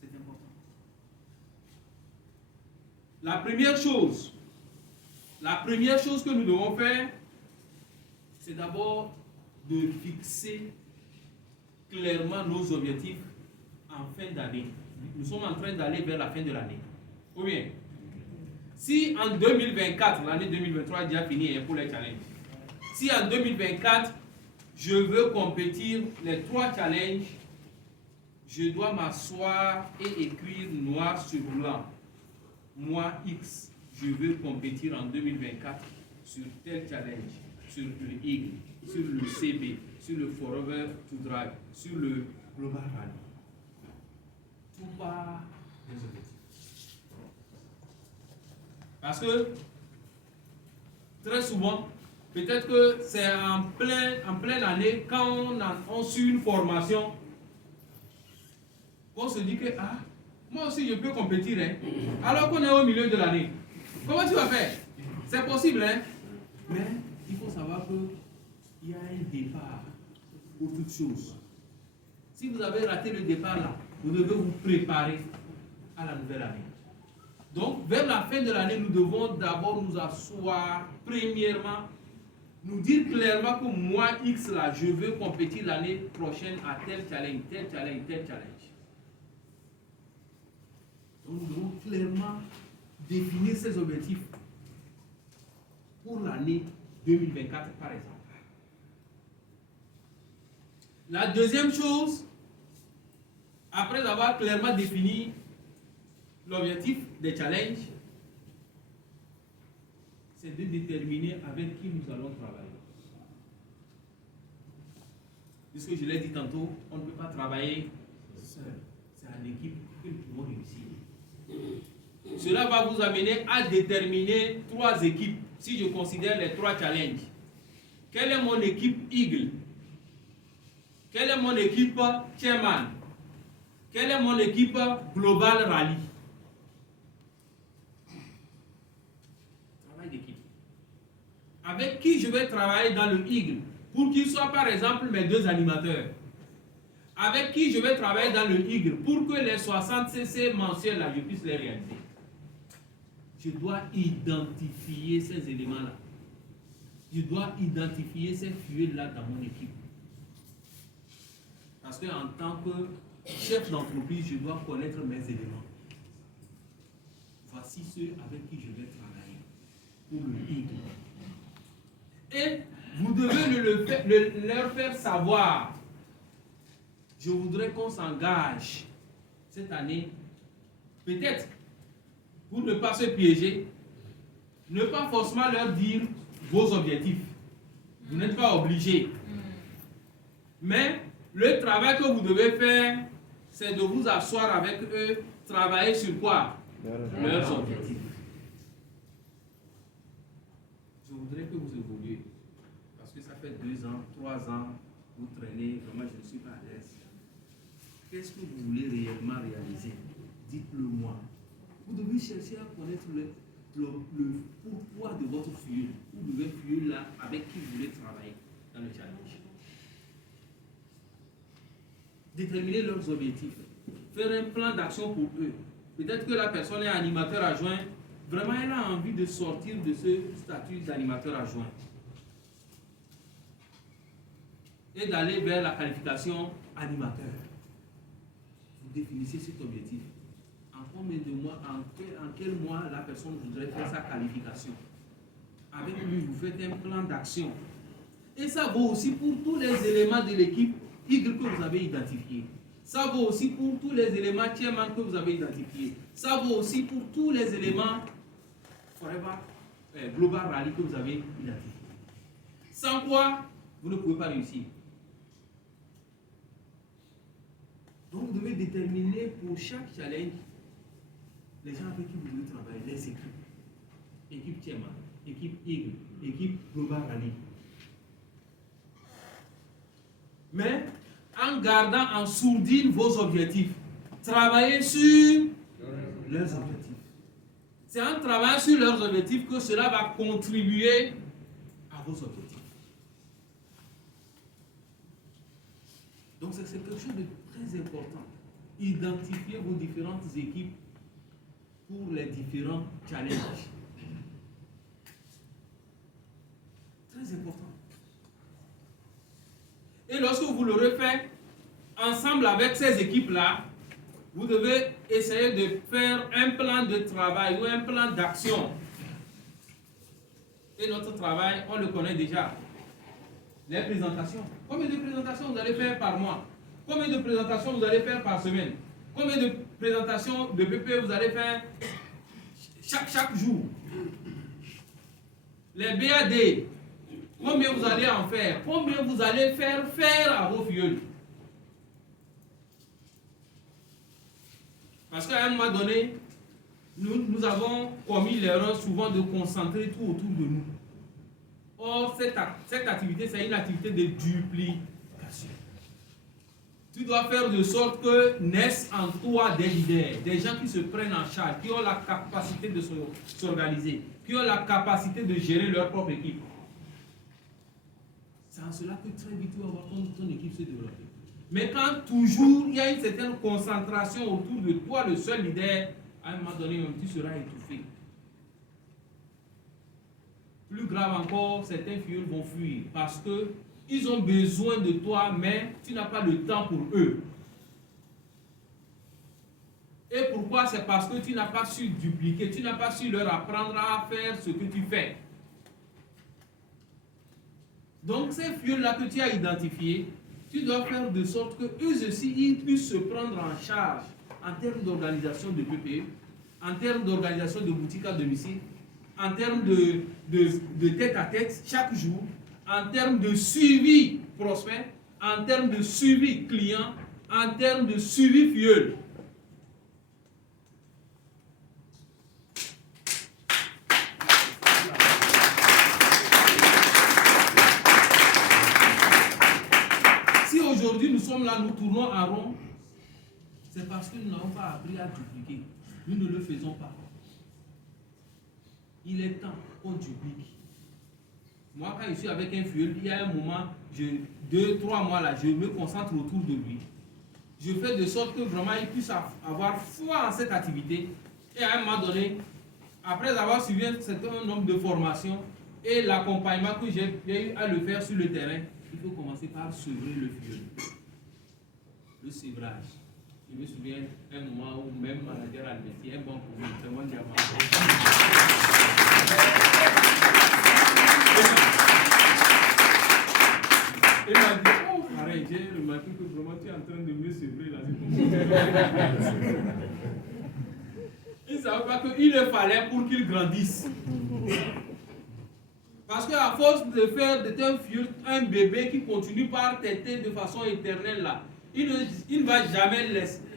C'est important. La première chose que nous devons faire, c'est d'abord de fixer clairement nos objectifs en fin d'année. Nous sommes en train d'aller vers la fin de l'année. Ou bien, si en 2024, l'année 2023 est déjà finie pour les challenges, si en 2024, je veux compétir les 3 challenges, je dois m'asseoir et écrire noir sur blanc. Moi, X, je veux compétir en 2024 sur tel challenge, sur le Eagle, sur le CB, sur le Forever to Drive, sur le Global Rally. Tout part des objectifs. Parce que très souvent, peut-être que c'est en pleine année, quand on suit une formation, on se dit que moi aussi je peux compétir, hein, alors qu'on est au milieu de l'année. Comment tu vas faire? C'est possible, hein? Mais il faut savoir qu'il y a un départ pour toute chose. Si vous avez raté le départ là, vous devez vous préparer à la nouvelle année. Donc, vers la fin de l'année, nous devons d'abord nous asseoir, premièrement, nous dire clairement que moi, X, là, je veux compétir l'année prochaine à tel challenge, tel challenge, tel challenge. Donc, nous devons clairement définir ces objectifs pour l'année 2024, par exemple. La deuxième chose, après avoir clairement défini l'objectif des challenges, c'est de déterminer avec qui nous allons travailler. Puisque je l'ai dit tantôt, on ne peut pas travailler seul. C'est en équipe que nous pouvons réussir. Cela va vous amener à déterminer 3 équipes. Si je considère les 3 challenges, quelle est mon équipe Eagle? Quelle est mon équipe Chairman? Quelle est mon équipe Global Rally? Travail d'équipe. Avec qui je vais travailler dans le Eagle? Pour qu'ils soient par exemple mes 2 animateurs. Avec qui je vais travailler dans le Eagle? Pour que les 60 CC mensuels là, je puisse les réaliser. Je dois identifier ces éléments-là. Je dois identifier ces fuels-là dans mon équipe. Parce qu'en tant que chef d'entreprise, je dois connaître mes éléments. Voici ceux avec qui je vais travailler pour le Eagle. Et vous devez leur faire savoir. Je voudrais qu'on s'engage cette année, peut-être, pour ne pas se piéger, ne pas forcément leur dire vos objectifs. Vous n'êtes pas obligés. Mais le travail que vous devez faire, c'est de vous asseoir avec eux, travailler sur quoi? Leurs objectifs. 3 ans, vous traînez, vraiment je ne suis pas à l'aise. Qu'est-ce que vous voulez réellement réaliser? Dites-le moi. Vous devez chercher à connaître le pourquoi de votre filleul. Vous devez filleul là avec qui vous voulez travailler dans le challenge. Déterminer leurs objectifs. Faire un plan d'action pour eux. Peut-être que la personne est animateur adjoint. Vraiment, elle a envie de sortir de ce statut d'animateur adjoint. Et d'aller vers la qualification animateur. Vous définissez cet objectif. En combien de mois, en quel mois la personne voudrait faire sa qualification. Avec lui, vous faites un plan d'action. Et ça vaut aussi pour tous les éléments de l'équipe Y que vous avez identifiés. Ça vaut aussi pour tous les éléments chairman que vous avez identifiés. Ça vaut aussi pour tous les éléments Forever Global Rally que vous avez identifiés. Sans quoi, vous ne pouvez pas réussir. Donc, vous devez déterminer pour chaque challenge les gens avec qui vous devez travailler, les équipes. Équipe chairman, équipe Eagle, équipe Global Rally. Mais en gardant en sourdine vos objectifs, travaillez sur leurs objectifs. C'est en travaillant sur leurs objectifs que cela va contribuer à vos objectifs. Donc c'est quelque chose de très important. Identifiez vos différentes équipes pour les différents challenges. Très important. Et lorsque vous l'aurez fait, ensemble avec ces équipes-là, vous devez essayer de faire un plan de travail ou un plan d'action. Et notre travail, on le connaît déjà. Les présentations. Combien de présentations vous allez faire par mois? Combien de présentations vous allez faire par semaine? Combien de présentations de PP vous allez faire chaque jour? Les BAD, combien vous allez en faire? Combien vous allez faire à vos filleuls? Parce qu'à un moment donné, nous avons commis l'erreur souvent de concentrer tout autour de nous. Or, cette activité, c'est une activité de duplication. Tu dois faire de sorte que naissent en toi des leaders, des gens qui se prennent en charge, qui ont la capacité de s'organiser, qui ont la capacité de gérer leur propre équipe. C'est en cela que très vite tu vas voir ton équipe se développer. Mais quand toujours il y a une certaine concentration autour de toi, le seul leader, à un moment donné, même tu seras étouffé. Plus grave encore, certains filles vont fuir parce qu'ils ont besoin de toi, mais tu n'as pas le temps pour eux. Et pourquoi? C'est parce que tu n'as pas su dupliquer, tu n'as pas su leur apprendre à faire ce que tu fais. Donc ces filles-là que tu as identifiées, tu dois faire de sorte qu'eux aussi, ils puissent se prendre en charge en termes d'organisation de PPE, en termes d'organisation de boutique à domicile, en termes de tête-à-tête chaque jour, en termes de suivi prospect, en termes de suivi client, en termes de suivi filleul. Si aujourd'hui nous sommes là, nous tournons en rond, c'est parce que nous n'avons pas appris à dupliquer. Nous ne le faisons pas. Il est temps qu'on duplique. Moi, quand je suis avec un filleul, il y a un moment, 2-3 mois là, je me concentre autour de lui. Je fais de sorte que vraiment il puisse avoir foi en cette activité. Et à un moment donné, après avoir suivi un certain nombre de formations et l'accompagnement que j'ai eu à le faire sur le terrain, il faut commencer par sevrer le filleul. Le sevrage. Je me souviens d'un moment où même manager à métier, un bon pour lui, c'est mon diamant. Il m'a dit, oh, pareil, j'ai remarqué que vraiment tu es en train de me sevrer là. Il ne savait pas qu'il le fallait pour qu'il grandisse. Parce qu'à force de faire de tel vieux un bébé qui continue par téter de façon éternelle là, il ne va jamais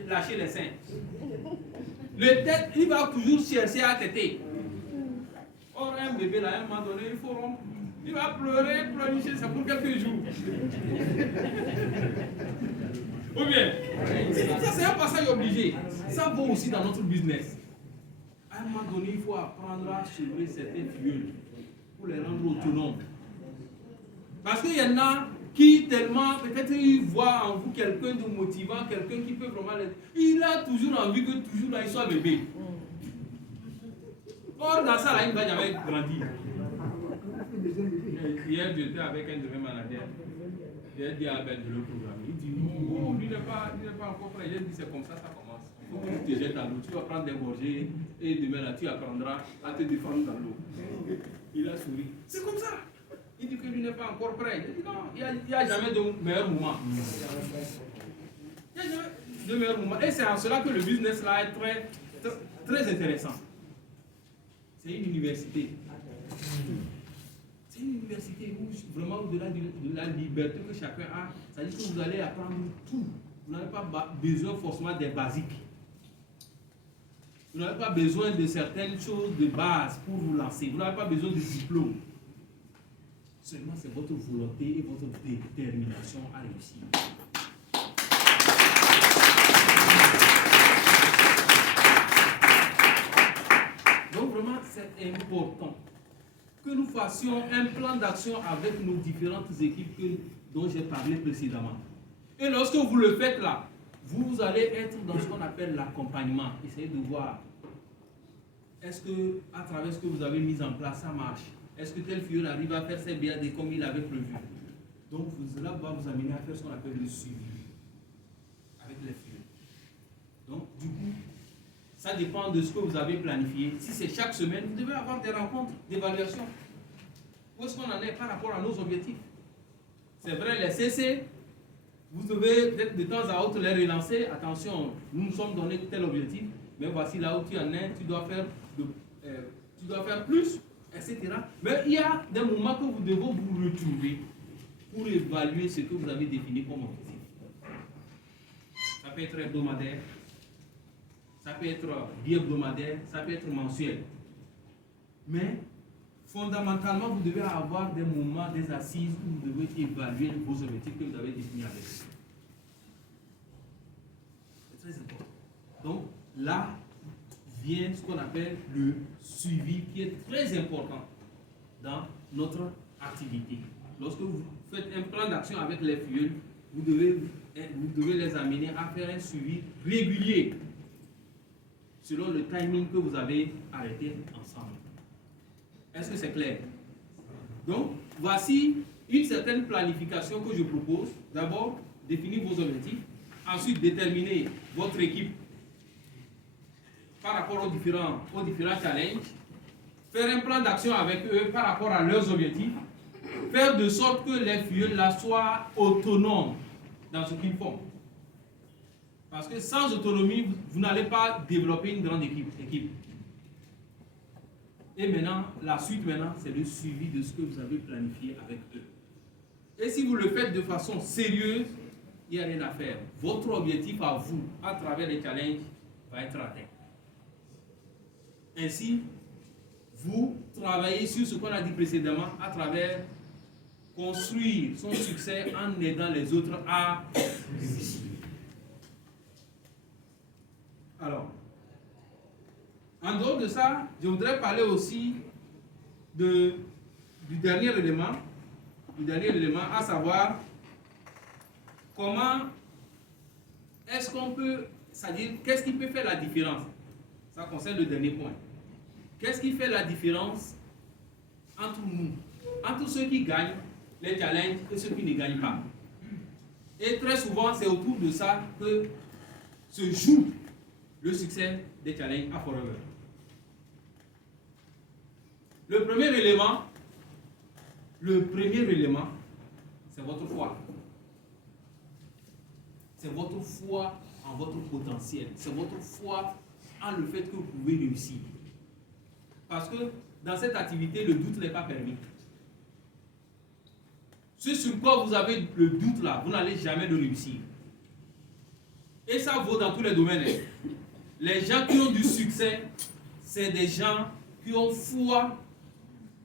lâcher les seins. Le tête, il va toujours chercher à téter. Or, un bébé là, à un moment donné, il faut rompre. Il va pleurer, pleurnicher, c'est pour quelques jours. Ou bien, ça c'est un passage obligé. Ça vaut aussi dans notre business. À un moment donné, il faut apprendre à suivre certains fioles pour les rendre autonomes. Parce qu'il y en a qui tellement, peut-être ils voient en vous quelqu'un de motivant, quelqu'un qui peut vraiment l'aider. Il a toujours envie que toujours là, il soit bébé. Or, dans ça, là, il ne va jamais grandir. Hier, j'étais avec un de mes managers. J'ai dit à Ben de le programmer. Il dit non, lui n'est pas encore prêt. J'ai dit c'est comme ça commence. Il faut que tu te jettes à l'eau. Tu vas prendre des gorgées et demain là, tu apprendras à te défendre dans l'eau. Il a souri. C'est comme ça. Il dit que lui n'est pas encore prêt. J'ai dit non, il n'y a jamais de meilleur moment. Il n'y a jamais de meilleur moment. Et c'est en cela que le business là est très, très intéressant. C'est une université. C'est une université où vraiment au-delà de la liberté que chacun a, ça dit que vous allez apprendre tout. Vous n'avez pas besoin forcément des basiques. Vous n'avez pas besoin de certaines choses de base pour vous lancer. Vous n'avez pas besoin de diplôme. Seulement c'est votre volonté et votre détermination à réussir. Donc vraiment c'est important que nous fassions un plan d'action avec nos différentes équipes dont j'ai parlé précédemment. Et lorsque vous le faites là, vous allez être dans ce qu'on appelle l'accompagnement. Essayez de voir, est-ce que à travers ce que vous avez mis en place, ça marche? Est-ce que tel filleul arrive à faire ses BAD comme il avait prévu? Donc cela va vous amener à faire ce qu'on appelle le suivi avec les filleul. Donc du coup, ça dépend de ce que vous avez planifié. Si c'est chaque semaine, vous devez avoir des rencontres d'évaluation. Où est-ce qu'on en est par rapport à nos objectifs? C'est vrai, les CC, vous devez peut-être de temps à autre les relancer. Attention, nous nous sommes donné tel objectif, mais voici là où tu en es, tu dois faire plus, etc. Mais il y a des moments que vous devez vous retrouver pour évaluer ce que vous avez défini comme objectif. Ça peut être hebdomadaire. Ça peut être bi-hebdomadaire, ça peut être mensuel. Mais, fondamentalement, vous devez avoir des moments, des assises où vous devez évaluer vos objectifs que vous avez définis avec eux. C'est très important. Donc, là vient ce qu'on appelle le suivi qui est très important dans notre activité. Lorsque vous faites un plan d'action avec les filleuls, vous devez les amener à faire un suivi régulier selon le timing que vous avez arrêté ensemble. Est-ce que c'est clair? Donc, voici une certaine planification que je propose. D'abord, définir vos objectifs. Ensuite, déterminer votre équipe par rapport aux différents challenges. Faire un plan d'action avec eux par rapport à leurs objectifs. Faire de sorte que les filleuls là soient autonomes dans ce qu'ils font. Parce que sans autonomie, vous n'allez pas développer une grande équipe. Et maintenant, la suite maintenant, c'est le suivi de ce que vous avez planifié avec eux. Et si vous le faites de façon sérieuse, il n'y a rien à faire. Votre objectif à vous, à travers les challenges, va être atteint. Ainsi, vous travaillez sur ce qu'on a dit précédemment à travers construire son succès en aidant les autres à réussir. Alors, en dehors de ça, je voudrais parler aussi du dernier élément, à savoir comment est-ce qu'on peut, c'est-à-dire qu'est-ce qui peut faire la différence. Ça concerne le dernier point. Qu'est-ce qui fait la différence entre nous, entre ceux qui gagnent les challenges et ceux qui ne gagnent pas? Et très souvent, c'est autour de ça que se joue le succès des challenges à Forever. Le premier élément, c'est votre foi. C'est votre foi en votre potentiel. C'est votre foi en le fait que vous pouvez réussir. Parce que dans cette activité, le doute n'est pas permis. Ce sur quoi vous avez le doute là, vous n'allez jamais le réussir. Et ça vaut dans tous les domaines. Les gens qui ont du succès, c'est des gens qui ont foi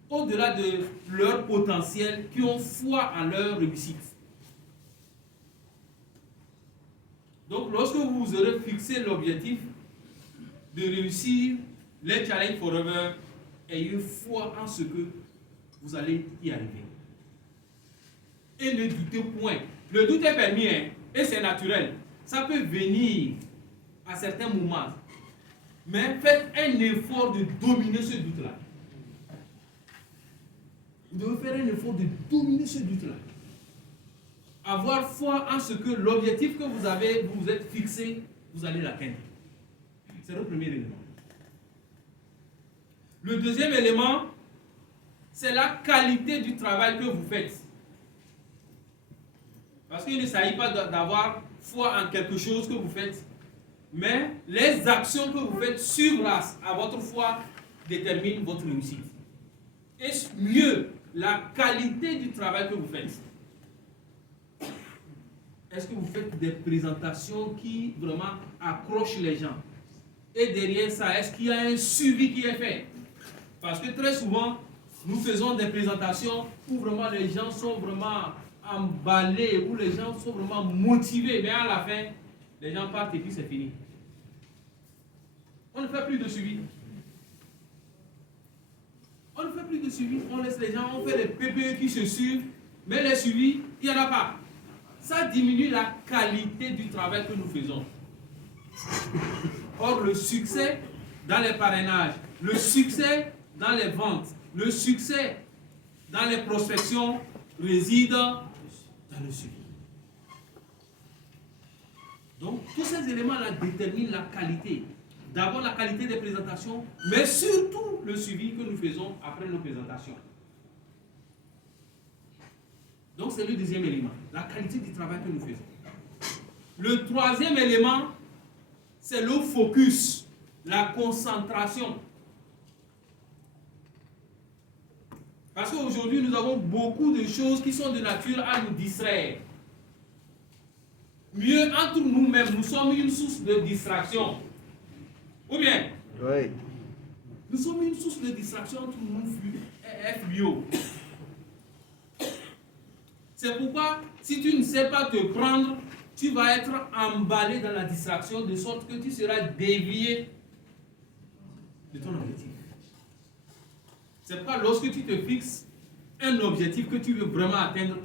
au-delà de leur potentiel, qui ont foi en leur réussite. Donc, lorsque vous aurez fixé l'objectif de réussir les Challenge Forever, ayez foi en ce que vous allez y arriver. Et ne doutez point. Le doute est permis, hein, et c'est naturel. Ça peut venir à certains moments. Mais faites un effort de dominer ce doute-là. Vous devez faire un effort de dominer ce doute-là. Avoir foi en ce que l'objectif que vous vous êtes fixé, vous allez l'atteindre. C'est le premier élément. Le deuxième élément, c'est la qualité du travail que vous faites. Parce qu'il ne s'agit pas d'avoir foi en quelque chose que vous faites, mais les actions que vous faites sur place à votre foi déterminent votre réussite. Et mieux, la qualité du travail que vous faites. Est-ce que vous faites des présentations qui vraiment accrochent les gens? Et derrière ça, est-ce qu'il y a un suivi qui est fait? Parce que très souvent, nous faisons des présentations où vraiment les gens sont vraiment emballés, où les gens sont vraiment motivés, mais à la fin, les gens partent et puis c'est fini. On ne fait plus de suivi. On ne fait plus de suivi. On laisse les gens, on fait les PPE qui se suivent, mais les suivis, il n'y en a pas. Ça diminue la qualité du travail que nous faisons. Or, le succès dans les parrainages, le succès dans les ventes, le succès dans les prospections réside dans le suivi. Donc, tous ces éléments-là déterminent la qualité. D'abord, la qualité des présentations, mais surtout le suivi que nous faisons après nos présentations. Donc, c'est le deuxième élément, la qualité du travail que nous faisons. Le troisième élément, c'est le focus, la concentration. Parce qu'aujourd'hui, nous avons beaucoup de choses qui sont de nature à nous distraire. Mieux, entre nous-mêmes, nous sommes une source de distraction. Ou bien? Oui. Nous sommes une source de distraction entre nous et FBO. C'est pourquoi, si tu ne sais pas te prendre, tu vas être emballé dans la distraction de sorte que tu seras dévié de ton objectif. C'est pourquoi lorsque tu te fixes un objectif que tu veux vraiment atteindre,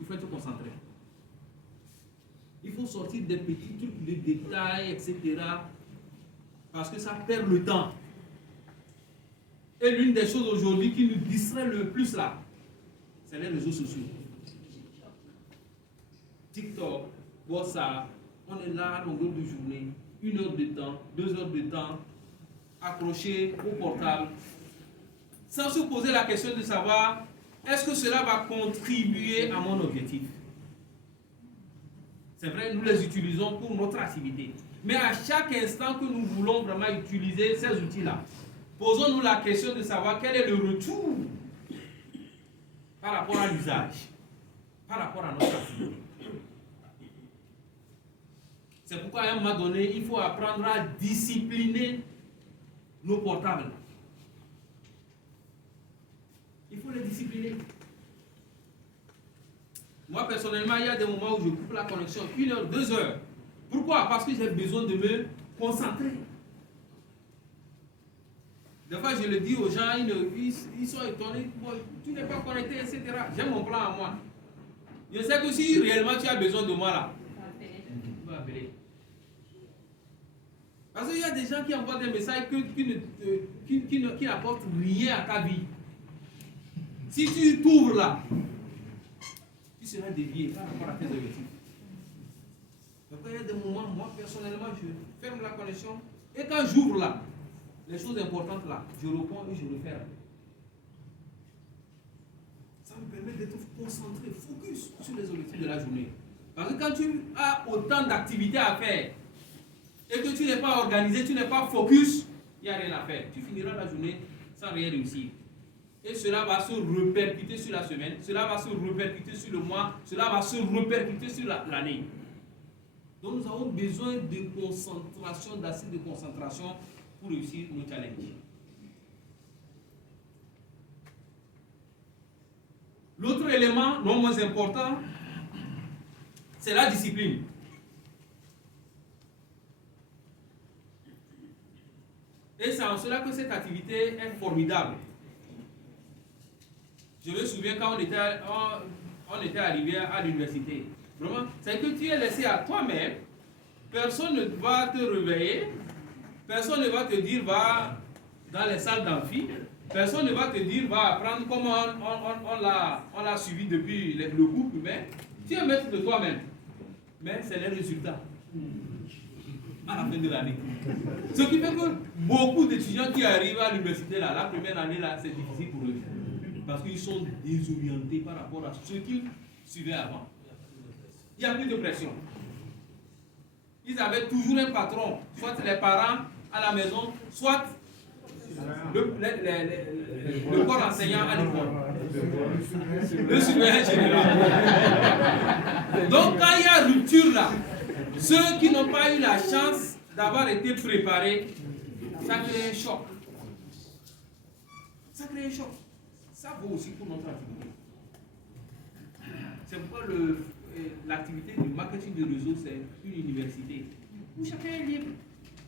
il faut te concentrer. Il faut sortir des petits trucs de détails, etc. Parce que ça perd le temps. Et l'une des choses aujourd'hui qui nous distrait le plus là, c'est les réseaux sociaux. TikTok, WhatsApp, on est là à longueur de journée, 1 heure de temps, 2 heures de temps, accroché au portable, sans se poser la question de savoir, est-ce que cela va contribuer à mon objectif? C'est vrai, nous les utilisons pour notre activité. Mais à chaque instant que nous voulons vraiment utiliser ces outils-là, posons-nous la question de savoir quel est le retour par rapport à l'usage, par rapport à notre activité. C'est pourquoi à un moment donné, il faut apprendre à discipliner nos portables. Il faut les discipliner. Moi, personnellement, il y a des moments où je coupe la connexion, 1 heure, 2 heures. Pourquoi? Parce que j'ai besoin de me concentrer. Des fois, je le dis aux gens, ils sont étonnés. Bon, tu n'es pas connecté, etc. J'ai mon plan à moi. Je sais que si réellement tu as besoin de moi là, tu vas appeler. Parce qu'il y a des gens qui envoient des messages qui n'apportent rien à ta vie. Si tu t'ouvres là, tu seras dévié par rapport à tes objectifs. Donc il y a des moments, moi personnellement, je ferme la connexion et quand j'ouvre là, les choses importantes là, je réponds et je referme. Ça me permet d'être concentré, focus sur les objectifs de la journée. Parce que quand tu as autant d'activités à faire et que tu n'es pas organisé, tu n'es pas focus, il n'y a rien à faire. Tu finiras la journée sans rien réussir. Et cela va se répercuter sur la semaine, cela va se répercuter sur le mois, cela va se répercuter sur l'année. Donc nous avons besoin de concentration, d'assez de concentration pour réussir nos challenges. L'autre élément non moins important, c'est la discipline. Et c'est en cela que cette activité est formidable. Je me souviens quand on était arrivé à l'université. Vraiment, c'est que tu es laissé à toi-même. Personne ne va te réveiller. Personne ne va te dire va dans les salles d'amphi. Personne ne va te dire va apprendre comment on l'a suivi depuis le groupe humain. Tu es maître de toi-même. Mais c'est les résultats à la fin de l'année. Ce qui fait que beaucoup d'étudiants qui arrivent à l'université, la première année, c'est difficile pour eux. Parce qu'ils sont désorientés par rapport à ce qu'ils suivaient avant. Il n'y a plus de pression. Ils avaient toujours un patron, soit les parents à la maison, soit le corps enseignant à l'école. Le surveillant général. Donc quand il y a rupture là, ceux qui n'ont pas eu la chance d'avoir été préparés, ça crée un choc. Ça crée un choc. Ça vaut aussi pour notre activité. C'est pourquoi l'activité du marketing de réseau, c'est une université où chacun est libre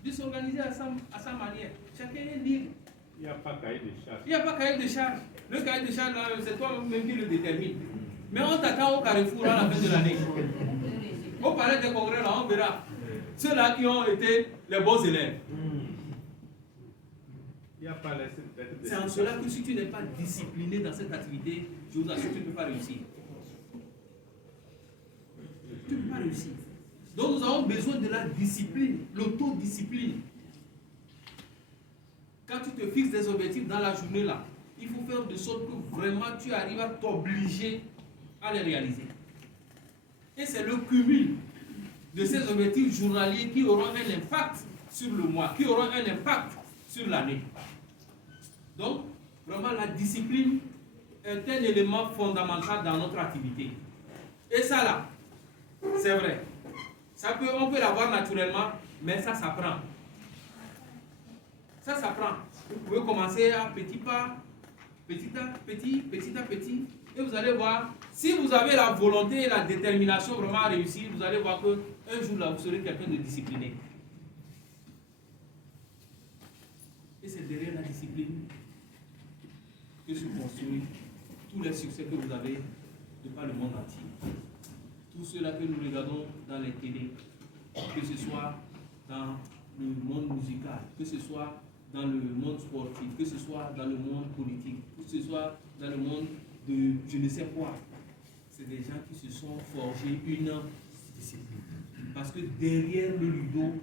de s'organiser à sa manière. Chacun est libre. Il n'y a pas cahier de charge. Il n'y a pas cahier de charge. Le cahier de charge, c'est toi-même qui le détermine. Mais on t'attend au Carrefour à la fin de l'année. Au palais des congrès, là, on verra ceux-là qui ont été les bons élèves. C'est en cela que si tu n'es pas discipliné dans cette activité, je vous assure que tu ne peux pas réussir. Tu ne peux pas réussir. Donc nous avons besoin de la discipline, l'autodiscipline. Quand tu te fixes des objectifs dans la journée là, il faut faire de sorte que vraiment tu arrives à t'obliger à les réaliser. Et c'est le cumul de ces objectifs journaliers qui auront un impact sur le mois, qui auront un impact sur l'année. Donc, vraiment, la discipline est un élément fondamental dans notre activité. Et ça là, c'est vrai. On peut l'avoir naturellement, mais ça s'apprend. Ça s'apprend. Vous pouvez commencer à petits pas, petit à petit, et vous allez voir, si vous avez la volonté et la détermination vraiment à réussir, vous allez voir qu'un jour là, vous serez quelqu'un de discipliné. Et c'est derrière la discipline que se construisent tous les succès que vous avez de par le monde entier. Tout cela que nous regardons dans les télés, que ce soit dans le monde musical, que ce soit dans le monde sportif, que ce soit dans le monde politique, que ce soit dans le monde de je ne sais quoi. C'est des gens qui se sont forgés une discipline. Parce que derrière le ludo,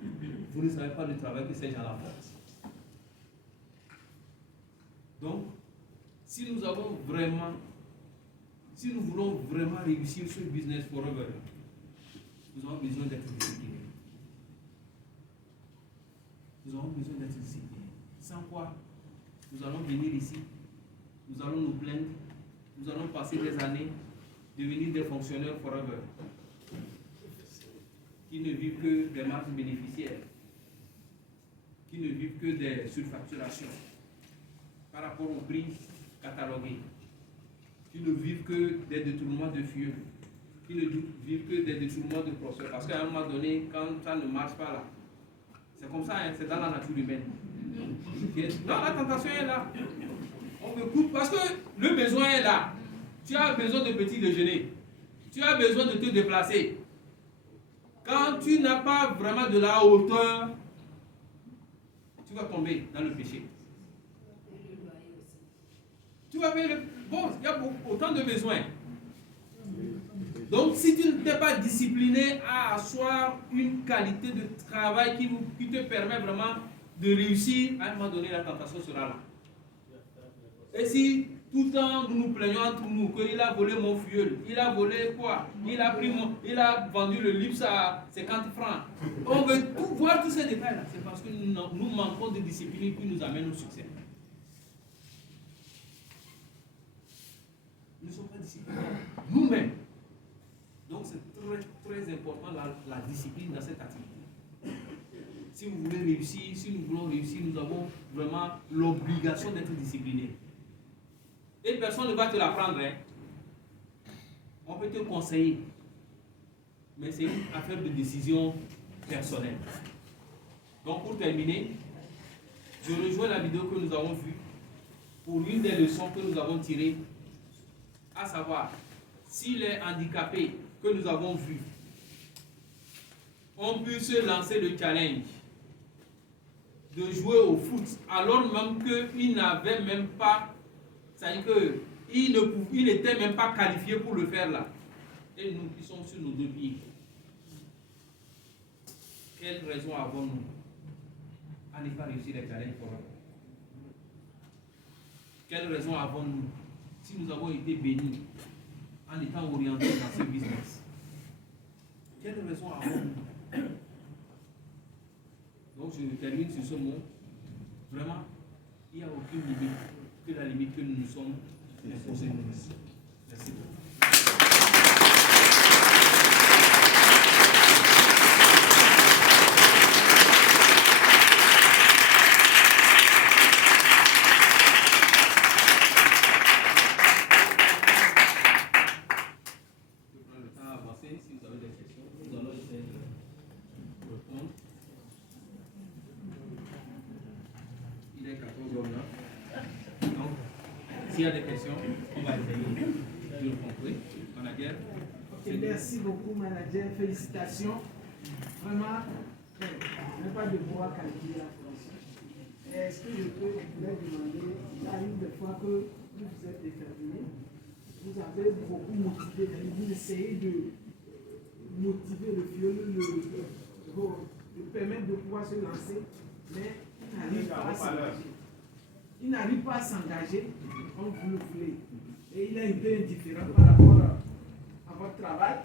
vous ne savez pas le travail que ces gens-là font. Donc, si nous voulons vraiment réussir ce business forever, nous avons besoin d'être disciplinés. Nous avons besoin d'être disciplinés. Sans quoi, nous allons venir ici, nous allons nous plaindre, nous allons passer des années, devenir des fonctionnaires forever, qui ne vivent que des marges bénéficiaires, qui ne vivent que des surfacturations par rapport aux prix catalogués, qui ne vivent que des détournements de fioles, qui ne vivent que des détournements de procès. Parce qu'à un moment donné, quand ça ne marche pas là, c'est comme ça, hein, c'est dans la nature humaine. Non, la tentation est là. On me coupe parce que le besoin est là. Tu as besoin de petit déjeuner. Tu as besoin de te déplacer. Quand tu n'as pas vraiment de la hauteur, tu vas tomber dans le péché. Tu vas payer le... Bon, il y a autant de besoins. Donc, si tu ne t'es pas discipliné à asseoir une qualité de travail qui te permet vraiment de réussir, à un moment donné, la tentation sera là. Et si tout le temps nous nous plaignons entre nous qu'il a volé mon filleul, il a volé quoi? Il a vendu le luxe à 50 francs. On veut tout voir tous ces détails-là. C'est parce que nous manquons de discipline qui nous amène au succès. Nous ne sommes pas disciplinés nous-mêmes. Donc c'est très, très important la discipline dans cette activité. Si vous voulez réussir, si nous voulons réussir, nous avons vraiment l'obligation d'être disciplinés. Et personne ne va te l'apprendre. Hein. On peut te conseiller, mais c'est une affaire de décision personnelle. Donc pour terminer, je rejoins la vidéo que nous avons vue pour une des leçons que nous avons tirées, à savoir, si les handicapés que nous avons vus ont pu se lancer le challenge de jouer au foot, alors même qu'ils n'avaient même pas, c'est-à-dire qu'ils n'étaient même pas qualifiés pour le faire là. Et nous qui sommes sur nos deux pieds, quelle raison avons-nous à ne pas réussir les challenges pour eux? Quelle raison avons-nous si nous avons été bénis en étant orientés dans ce business? Quelle raison avons-nous? Donc je termine sur ce mot. Vraiment, il n'y a aucune limite que la limite que nous nous sommes imposée. Merci beaucoup. S'il y a des questions, on va essayer de répondre. Manager. Ok, merci beaucoup, manager. Félicitations. Vraiment, je n'ai pas de pouvoir calculer la fonction. Est-ce que je peux vous demander, il arrive des fois que vous êtes déterminé, vous avez beaucoup motivé, vous essayez de motiver le fiole, le permettre de pouvoir se lancer, mais il n'arrive pas à s'engager. Il n'arrive pas à s'engager comme vous le voulez. Et il est un peu indifférent par rapport à votre travail.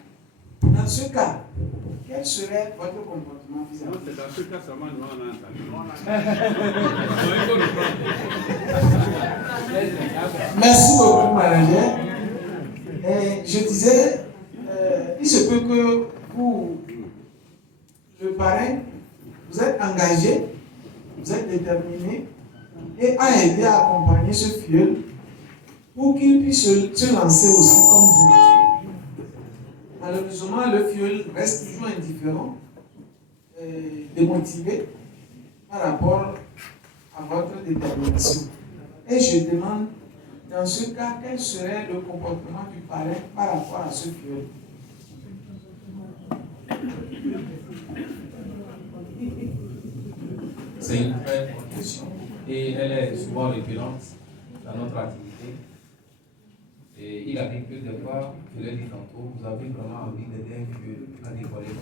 Dans ce cas, quel serait votre comportement vis-à-vis? Non, c'est dans ce cas seulement nous on a entendu. Merci beaucoup, manager. Et je disais, il se peut que vous, le parrain, vous êtes engagé, vous êtes déterminé et a aidé à accompagner ce filleul pour qu'il puisse se lancer aussi comme vous. Malheureusement, le filleul reste toujours indifférent, démotivé par rapport à votre détermination. Et je demande, dans ce cas, quel serait le comportement du parrain par rapport à ce filleul? C'est une très bonne question et elle est souvent récurrente dans notre activité. Et il arrive que des fois, je l'ai dit tantôt, vous avez vraiment envie d'aider un vieux à décoller,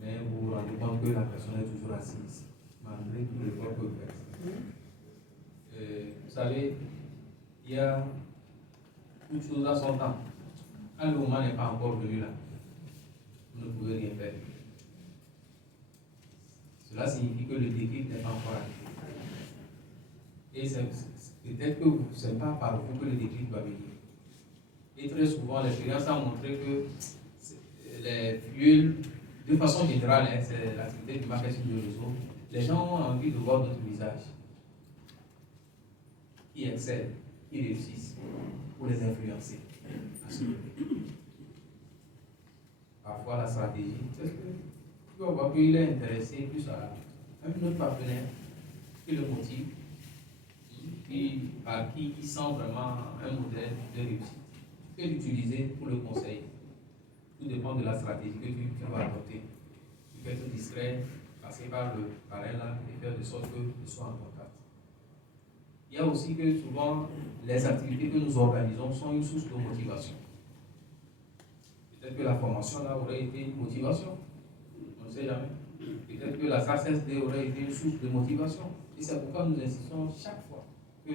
mais vous vous rendez compte que la personne est toujours assise, malgré tout l'effort que vous faites. Vous savez, il y a toute chose à son temps. Quand le moment n'est pas encore venu là, vous ne pouvez rien faire. Cela signifie que le déclic n'est pas encore arrivé. Et peut-être que ce n'est pas par vous que le déclic va venir. Et très souvent, l'expérience a montré que les vieux, de façon générale, hein, c'est l'activité du marketing de réseau, les gens ont envie de voir d'autres visages qui excellent, qui réussissent, pour les influencer. Parfois, la stratégie, c'est que tu vas voir qu'il est intéressé plus à un autre partenaire qui le motive, par qui il sent vraiment un modèle de réussite, et l'utiliser pour le conseiller. Tout dépend de la stratégie que tu vas adopter. Tu peux être discret, passer par le parrain là et faire de sorte qu'il soit en contact. Il y a aussi que souvent, les activités que nous organisons sont une source de motivation. Peut-être que la formation là aurait été une motivation. On ne sait jamais. Peut-être que la SACSD aurait été une source de motivation. Et c'est pourquoi nous insistons chaque fois que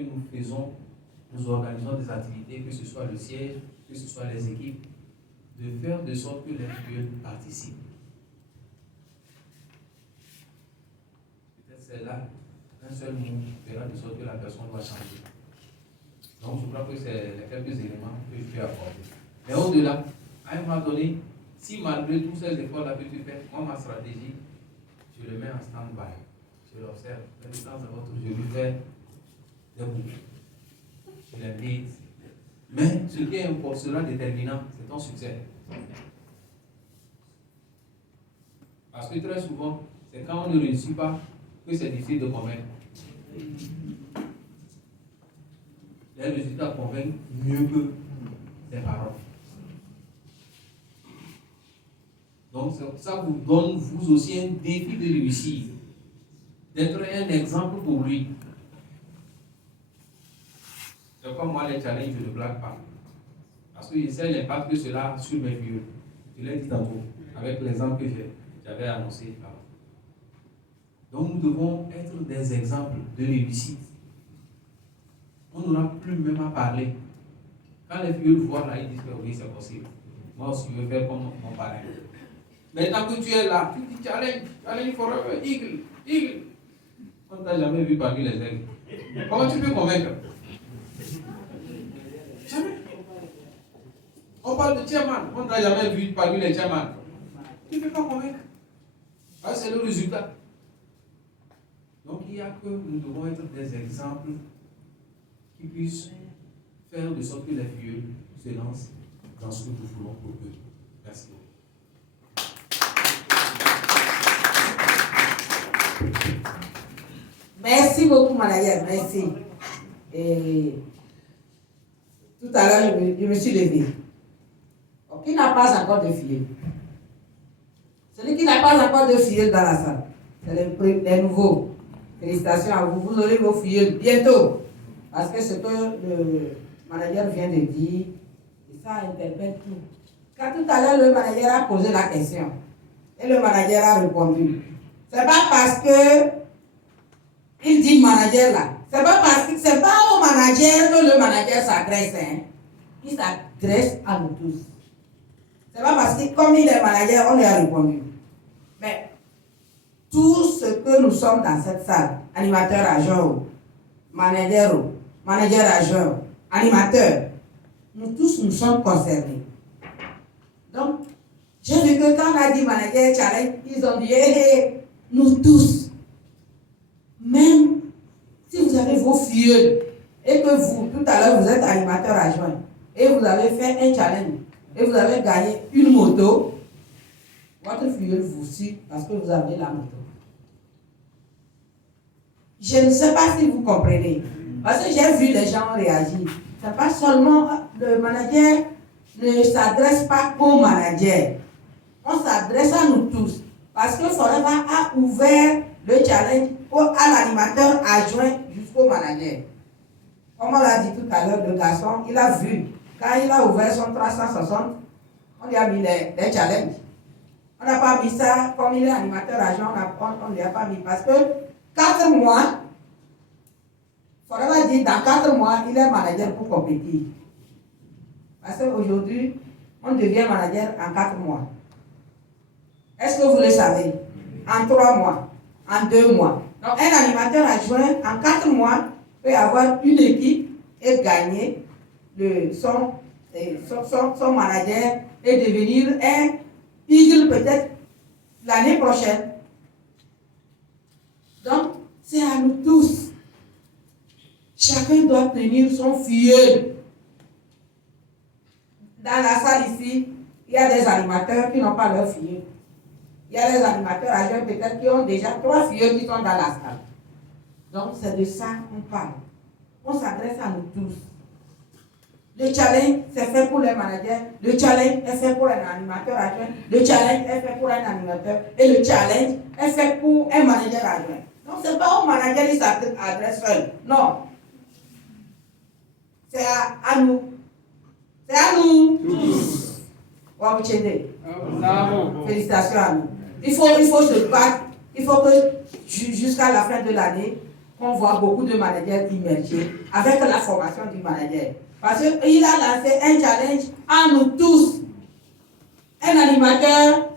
nous organisons des activités, que ce soit le siège, que ce soit les équipes, de faire de sorte que les vieux participent. Peut-être c'est là, un seul mot fera de sorte que la personne va changer. Donc je crois que c'est les quelques éléments que je peux apporter. Mais au-delà, à un moment donné, si malgré tous ces efforts-là que tu fais, moi ma stratégie, je le mets en stand-by. Je l'observe. De temps à autre, je lui fais des boucles. Je l'invite Mais ce qui est important, cela déterminant, c'est ton succès. Parce que très souvent, c'est quand on ne réussit pas que c'est difficile de convaincre. Les résultats convainquent mieux que les paroles. Donc ça vous donne vous aussi un défi de réussir, d'être un exemple pour lui. C'est comme moi les challenges, je ne blague pas. Parce que je sais l'impact que cela a sur mes vieux. Je l'ai dit tantôt, avec l'exemple que j'avais annoncé avant. Donc nous devons être des exemples de réussite. On n'aura plus même à parler. Quand les vieux le voient là, ils disent que oui, c'est possible. Moi aussi, je veux faire comme mon parrain. Mais tant que tu es là, tu dis challenge forever, eagle. On ne t'a jamais vu parmi les aigles. Comment tu peux convaincre? Jamais. On parle de chairman, on ne t'a jamais vu parmi les chairman. Tu ne peux pas convaincre. Ah, c'est le résultat. Donc il y a que nous devons être des exemples qui puissent faire de sorte que les vieux se lancent dans ce que nous voulons pour eux. Merci. Merci beaucoup, Manaïa, merci. Et tout à l'heure, je me suis levé. Donc, qui n'a pas encore de filleul? Celui qui n'a pas encore de filleul dans la salle, c'est les nouveaux. Félicitations à vous, vous aurez vos filleuls bientôt. Parce que ce que le manager vient de dire, ça interpelle tout. Quand tout à l'heure, le manager a posé la question, et le manager a répondu, c'est pas parce que il dit manager là, c'est pas au manager que le manager s'adresse, hein. Il s'adresse à nous tous. C'est pas parce que comme il est manager, on lui a répondu. Mais tout ce que nous sommes dans cette salle, animateur adjoint, manager adjoint, animateur, nous tous nous sommes concernés. Donc, j'ai vu que quand on a dit manager challenge, ils ont dit hey, nous tous. Même si vous avez vos filleuls et que vous, tout à l'heure, vous êtes animateur adjoint et vous avez fait un challenge et vous avez gagné une moto, votre filleul vous suit parce que vous avez la moto. Je ne sais pas si vous comprenez. Parce que j'ai vu les gens réagir. C'est pas seulement le manager ne s'adresse pas qu'au manager. On s'adresse à nous tous. Parce que Forever a ouvert le challenge à l'animateur adjoint jusqu'au manager. Comme on l'a dit tout à l'heure, le garçon, il a vu. Quand il a ouvert son 360, on lui a mis les challenges. On n'a pas mis ça, comme il est animateur adjoint, on ne lui a pas mis. Parce que 4 mois, Forever dit dans 4 mois, il est manager pour compétir. Parce qu'aujourd'hui, on devient manager en 4 mois. Est-ce que vous le savez? En 3 mois, en 2 mois. Donc, un animateur adjoint, en 4 mois, peut avoir une équipe et gagner son manager et devenir un eagle peut-être l'année prochaine. Donc, c'est à nous tous. Chacun doit tenir son filleul. Dans la salle ici, il y a des animateurs qui n'ont pas leur filleul. Il y a des animateurs adjoints peut-être qui ont déjà 3 filleuls qui sont dans la salle. Donc c'est de ça qu'on parle. On s'adresse à nous tous. Le challenge, c'est fait pour les managers. Le challenge est fait pour un animateur adjoint. Le challenge est fait pour un animateur. Et le challenge est fait pour un manager adjoint. Donc ce n'est pas au manager qui s'adresse seul. Non. C'est à nous. C'est à nous tous. Wow, félicitations à nous. Il faut se battre. Il faut que jusqu'à la fin de l'année, on voit beaucoup de managers immergés avec la formation du manager. Parce qu'il a lancé un challenge à nous tous. Un animateur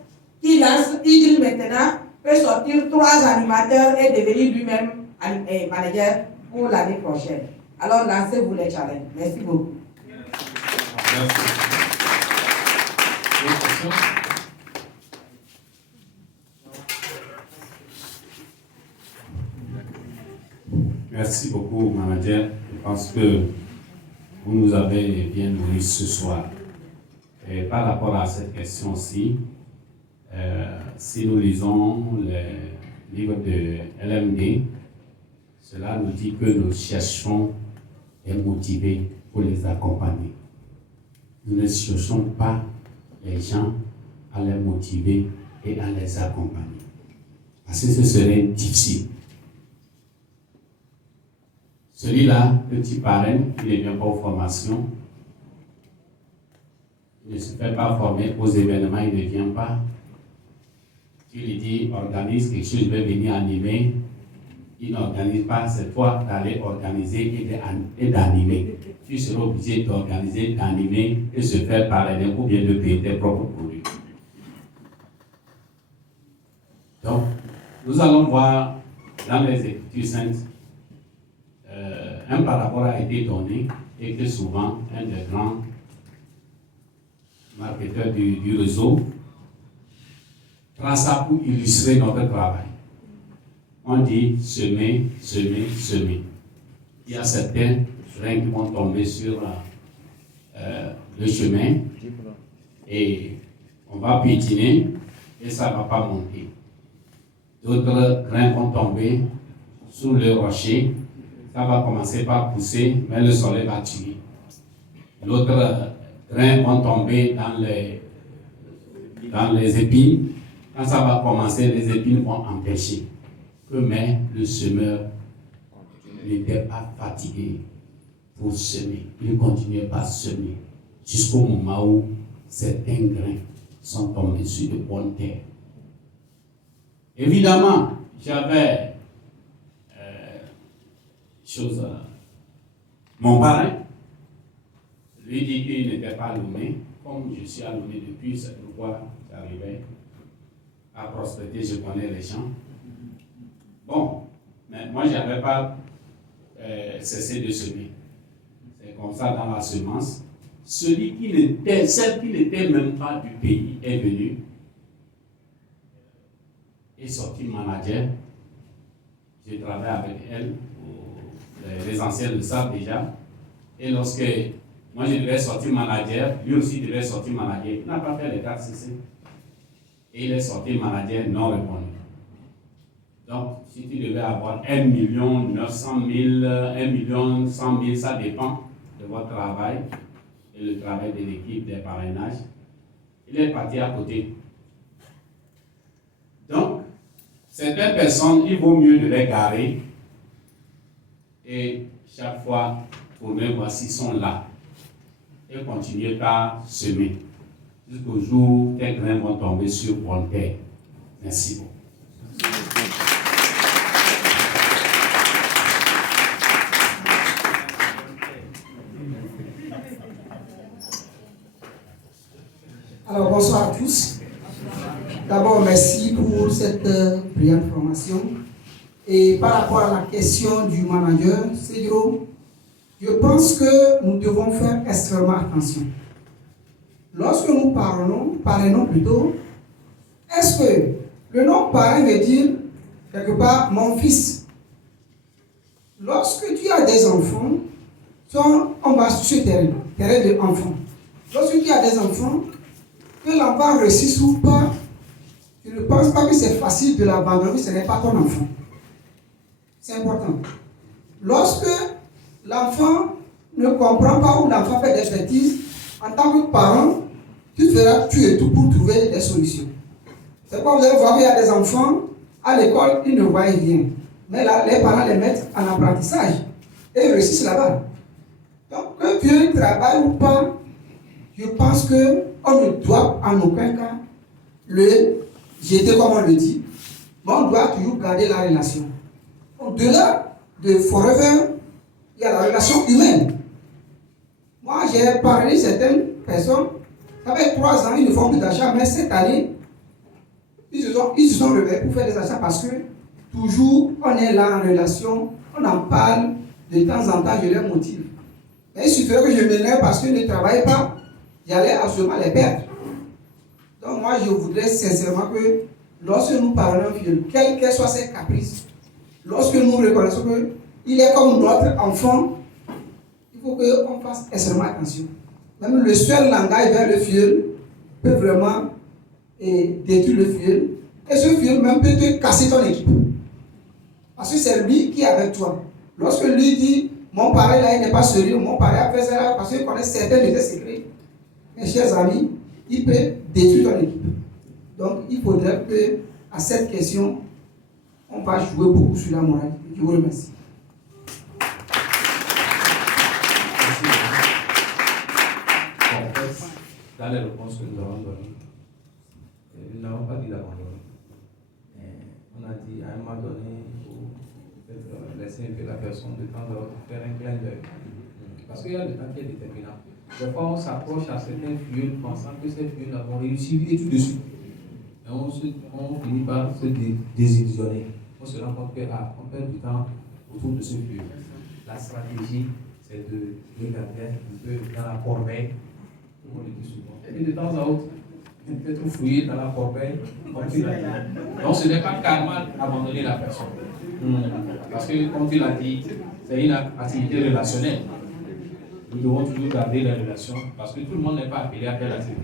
qui lance Eagle maintenant peut sortir 3 animateurs et devenir lui-même manager pour l'année prochaine. Alors lancez-vous les challenges. Merci beaucoup. Merci. D'autres questions? Merci beaucoup, manager. Je pense que vous nous avez bien nourris ce soir. Et par rapport à cette question-ci, si nous lisons le livre de LMD, cela nous dit que nous cherchons à motiver pour les accompagner. Nous ne cherchons pas les gens à les motiver et à les accompagner. Parce que ce serait difficile. Celui-là que tu parraines, il ne vient pas aux formations, il ne se fait pas former aux événements, il ne vient pas. Tu lui dis, organise quelque chose, je vais venir animer. Il n'organise pas, c'est toi d'aller organiser et d'animer. Tu seras obligé d'organiser, d'animer et se faire parrainer ou bien de payer tes propres produits. Donc, nous allons voir dans les Écritures saintes, un parabole a été donné et que souvent, un des grands marketeurs du réseau prend ça pour illustrer notre travail. On dit semer, semer, semer. Il y a certains grains qui vont tomber sur le chemin et on va piétiner et ça ne va pas monter. D'autres grains vont tomber sous le rocher, ça va commencer par pousser, mais le soleil va tuer. D'autres grains vont tomber dans les épines, quand ça va commencer, les épines vont empêcher. Mais le semeur n'était pas fatigué pour semer. Il continuait à semer jusqu'au moment où certains grains sont tombés sur de bonnes terres. Évidemment, j'avais mon parrain, lui dit qu'il n'était pas allumé. Comme je suis allumé depuis, c'est pourquoi j'arrivais à prospecter, je connais les gens. Bon, mais moi, je n'avais pas cessé de semer. C'est comme ça dans la semence. Celle qui n'était même pas du pays est venu, est sorti manager. Je travaille avec elle, les anciens le savent déjà. Et lorsque moi je devais sortir manager, lui aussi devait sortir manager. Il n'a pas fait les 4 CC. Et il est sorti manager non répondu. Donc, si tu devais avoir 1 900 000, 1 100 000, ça dépend de votre travail et le travail de l'équipe des parrainages. Il est parti à côté. Donc, certaines personnes, il vaut mieux de les garer et chaque fois tourner voir s'ils sont là et continuer à semer jusqu'au jour où tes grains vont tomber sur bonne terre. Merci beaucoup. Alors, bonsoir à tous. D'abord, merci pour cette brillante formation. Et par rapport à la question du manager, Cédro, je pense que nous devons faire extrêmement attention. Lorsque nous parrainons plutôt, est-ce que le nom parrain veut dire quelque part mon fils? Lorsque tu as des enfants, on va sur ce terrain de enfants. Lorsque tu as des enfants, que l'enfant réussisse ou pas, je ne pense pas que c'est facile de l'abandonner, ce n'est pas ton enfant. C'est important. Lorsque l'enfant ne comprend pas ou l'enfant fait des bêtises, en tant que parent, tu es tout pour trouver des solutions. C'est quoi vous allez voir qu'il y a des enfants, à l'école, ils ne voient rien. Mais là, les parents les mettent en apprentissage et ils réussissent là-bas. Donc, que Dieu travaille ou pas, je pense qu'on ne doit en aucun cas le jeter comme on le dit, mais on doit toujours garder la relation. Au-delà de forever, il y a la relation humaine. Moi, j'ai parlé de certaines personnes, avec 3 ans, ils ne font plus d'achat, mais cette année, ils se sont réveillés pour faire des achats parce que toujours on est là en relation, on en parle, de temps en temps, je les motive. Mais il suffirait que je m'énerve parce qu'ils ne travaillent pas, j'allais absolument les perdre. Donc moi, je voudrais sincèrement que lorsque nous parlons viol, quels que soient ses caprices, lorsque nous reconnaissons qu'il est comme notre enfant, il il faut qu'on fasse extrêmement attention. Même le seul langage vers le filleul peut vraiment détruire le filleul. Et ce filleul même peut te casser ton équipe. Parce que c'est lui qui est avec toi. Lorsque lui dit, mon pari là, il n'est pas sérieux, mon pari a fait ça parce qu'il connaît certains de tes secrets, mes chers amis, il peut détruire ton équipe. Donc, il faudrait que, à cette question, on va jouer beaucoup sur la morale. Je vous remercie. Dans les réponses que nous avons données, nous n'avons pas dit d'abandonner. On a dit à un moment donné, il faut peut-être laisser un peu la personne de temps à autre faire un clin d'œil. Parce qu'il y a le temps qui est déterminant. Des fois, on s'approche à certains fioles pensant que ces fioles vont réussir et tout de suite. Et on finit par se désillusionner. On se rend compte qu'on perd du temps autour de ce fiole. La stratégie, c'est de regarder un peu dans la corbeille. On le dit souvent. Et de temps à autre, peut-être fouiller dans la corbeille, comme tu l'as dit. Donc ce n'est pas carrément abandonner la personne. Parce que, comme tu l'as dit, c'est une activité relationnelle. Nous devons toujours garder les relations parce que tout le monde n'est pas appelé à faire l'activité